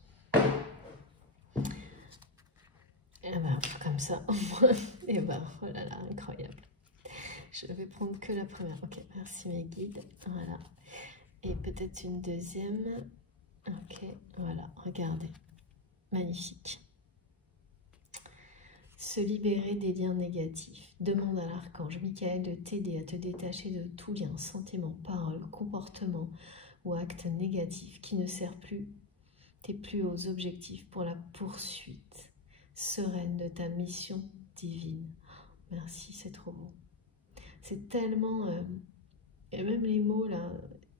Et ben, comme ça, et ben, oh là là, incroyable. Je vais prendre que la première. Ok, merci mes guides. Voilà. Et peut-être une deuxième. Ok, voilà, regardez. Magnifique. Se libérer des liens négatifs. Demande à l'archange Michael de t'aider à te détacher de tout lien, sentiment, parole, comportement ou acte négatif qui ne sert plus tes plus hauts objectifs pour la poursuite sereine de ta mission divine. Merci, c'est trop beau. C'est tellement... et même les mots, là,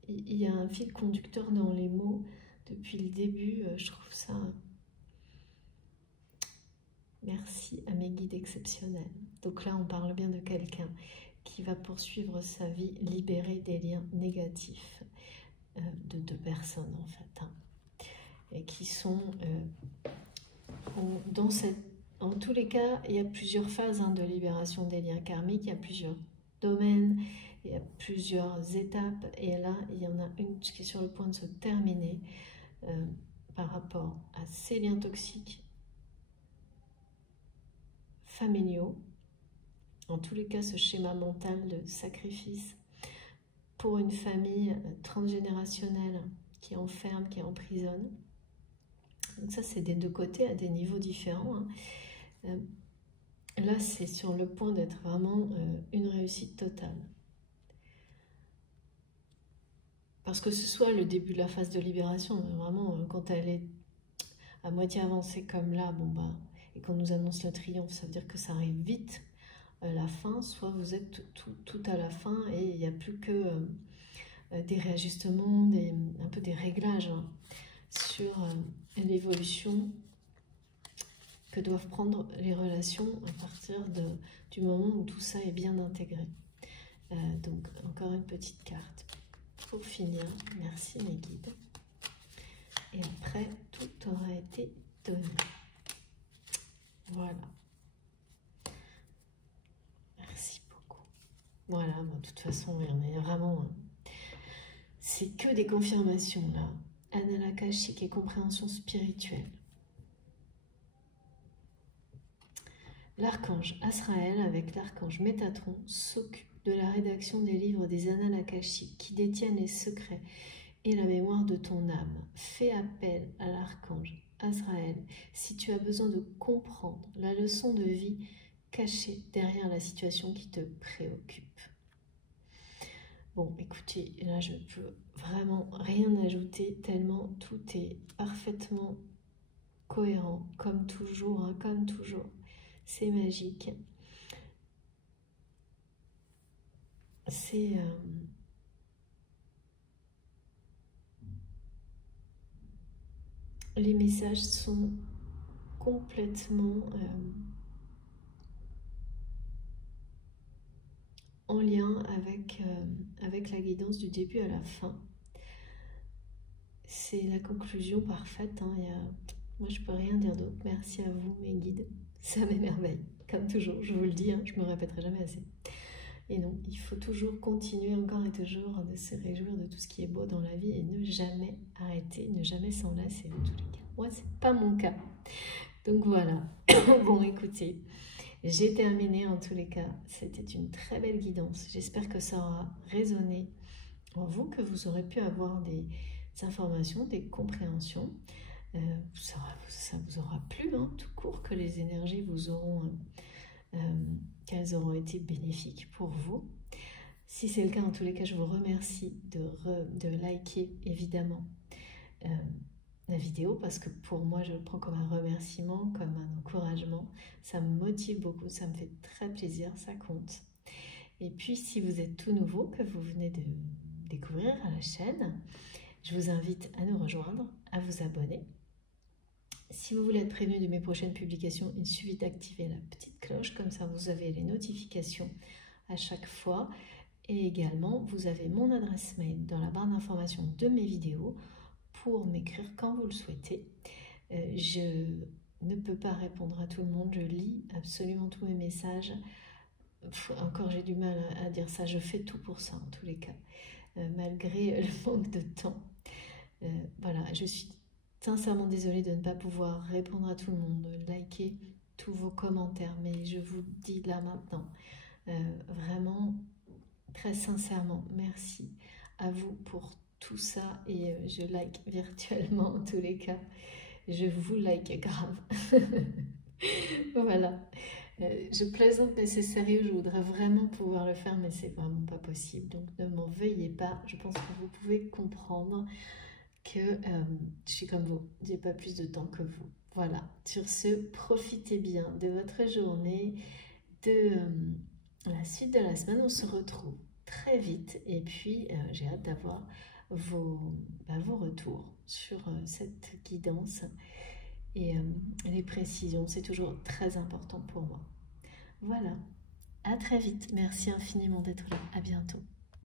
il y a un fil conducteur dans les mots depuis le début. Je trouve ça... Merci à mes guides exceptionnels. Donc là, on parle bien de quelqu'un qui va poursuivre sa vie libérée des liens négatifs de deux personnes, en fait. Hein, et qui sont dans cette... En tous les cas, il y a plusieurs phases de libération des liens karmiques, il y a plusieurs domaines, il y a plusieurs étapes, et là, il y en a une qui est sur le point de se terminer par rapport à ces liens toxiques familiaux. En tous les cas, ce schéma mental de sacrifice pour une famille transgénérationnelle qui enferme, qui emprisonne. Donc ça, c'est des deux côtés, à des niveaux différents. Hein. Là, c'est sur le point d'être vraiment une réussite totale. Parce que ce soit le début de la phase de libération, vraiment, quand elle est à moitié avancée comme là, bon bah, et qu'on nous annonce le triomphe, ça veut dire que ça arrive vite, la fin, soit vous êtes tout à la fin et il n'y a plus que des réajustements, un peu des réglages hein, sur l'évolution que doivent prendre les relations à partir du moment où tout ça est bien intégré. Donc, encore une petite carte pour finir. Merci mes guides. Et après, tout aura été donné. Voilà. Merci beaucoup. Voilà, bon, de toute façon, on est vraiment... c'est que des confirmations, là. Annales akashiques et compréhension spirituelle. L'archange Azraël, avec l'archange Métatron, s'occupe de la rédaction des livres des annales akashiques qui détiennent les secrets et la mémoire de ton âme. Fais appel à l'archange Azraël si tu as besoin de comprendre la leçon de vie cachée derrière la situation qui te préoccupe. Bon, écoutez, là je peux vraiment rien ajouter tellement tout est parfaitement cohérent, comme toujours, hein, comme toujours. C'est magique. C'est... les messages sont complètement en lien avec la guidance du début à la fin. C'est la conclusion parfaite. Hein. Moi, je peux rien dire d'autre. Merci à vous, mes guides. Ça m'émerveille, comme toujours. Je vous le dis, hein, je me répéterai jamais assez. Et non, il faut toujours continuer encore et toujours de se réjouir de tout ce qui est beau dans la vie et ne jamais arrêter, ne jamais s'en lasser de tous les cas. Moi, c'est pas mon cas. Donc voilà. Bon, écoutez, j'ai terminé en tous les cas. C'était une très belle guidance. J'espère que ça aura résonné en vous, que vous aurez pu avoir des informations, des compréhensions. Ça vous aura plu, hein, tout court, que les énergies vous auront... qu'elles auront été bénéfiques pour vous. Si c'est le cas, en tous les cas, je vous remercie de liker évidemment la vidéo parce que pour moi, je le prends comme un remerciement, comme un encouragement. Ça me motive beaucoup, ça me fait très plaisir, ça compte. Et puis, si vous êtes tout nouveau, que vous venez de découvrir à la chaîne, je vous invite à nous rejoindre, à vous abonner. Si vous voulez être prévenu de mes prochaines publications, il suffit d'activer la petite cloche, comme ça vous avez les notifications à chaque fois. Et également, vous avez mon adresse mail dans la barre d'information de mes vidéos pour m'écrire quand vous le souhaitez. Je ne peux pas répondre à tout le monde, je lis absolument tous mes messages. Encore j'ai du mal à dire ça, je fais tout pour ça en tous les cas, malgré le manque de temps. Voilà, je suis sincèrement désolée de ne pas pouvoir répondre à tout le monde, liker tous vos commentaires, mais je vous dis là maintenant, vraiment, très sincèrement, merci à vous pour tout ça et je like virtuellement en tous les cas, je vous like grave. Voilà, je plaisante mais c'est sérieux, je voudrais vraiment pouvoir le faire mais c'est vraiment pas possible, donc ne m'en veuillez pas, je pense que vous pouvez comprendre que je suis comme vous, j'ai pas plus de temps que vous. Voilà, sur ce, profitez bien de votre journée, de la suite de la semaine. On se retrouve très vite et puis j'ai hâte d'avoir vos retours sur cette guidance et les précisions. C'est toujours très important pour moi. Voilà, à très vite. Merci infiniment d'être là. À bientôt.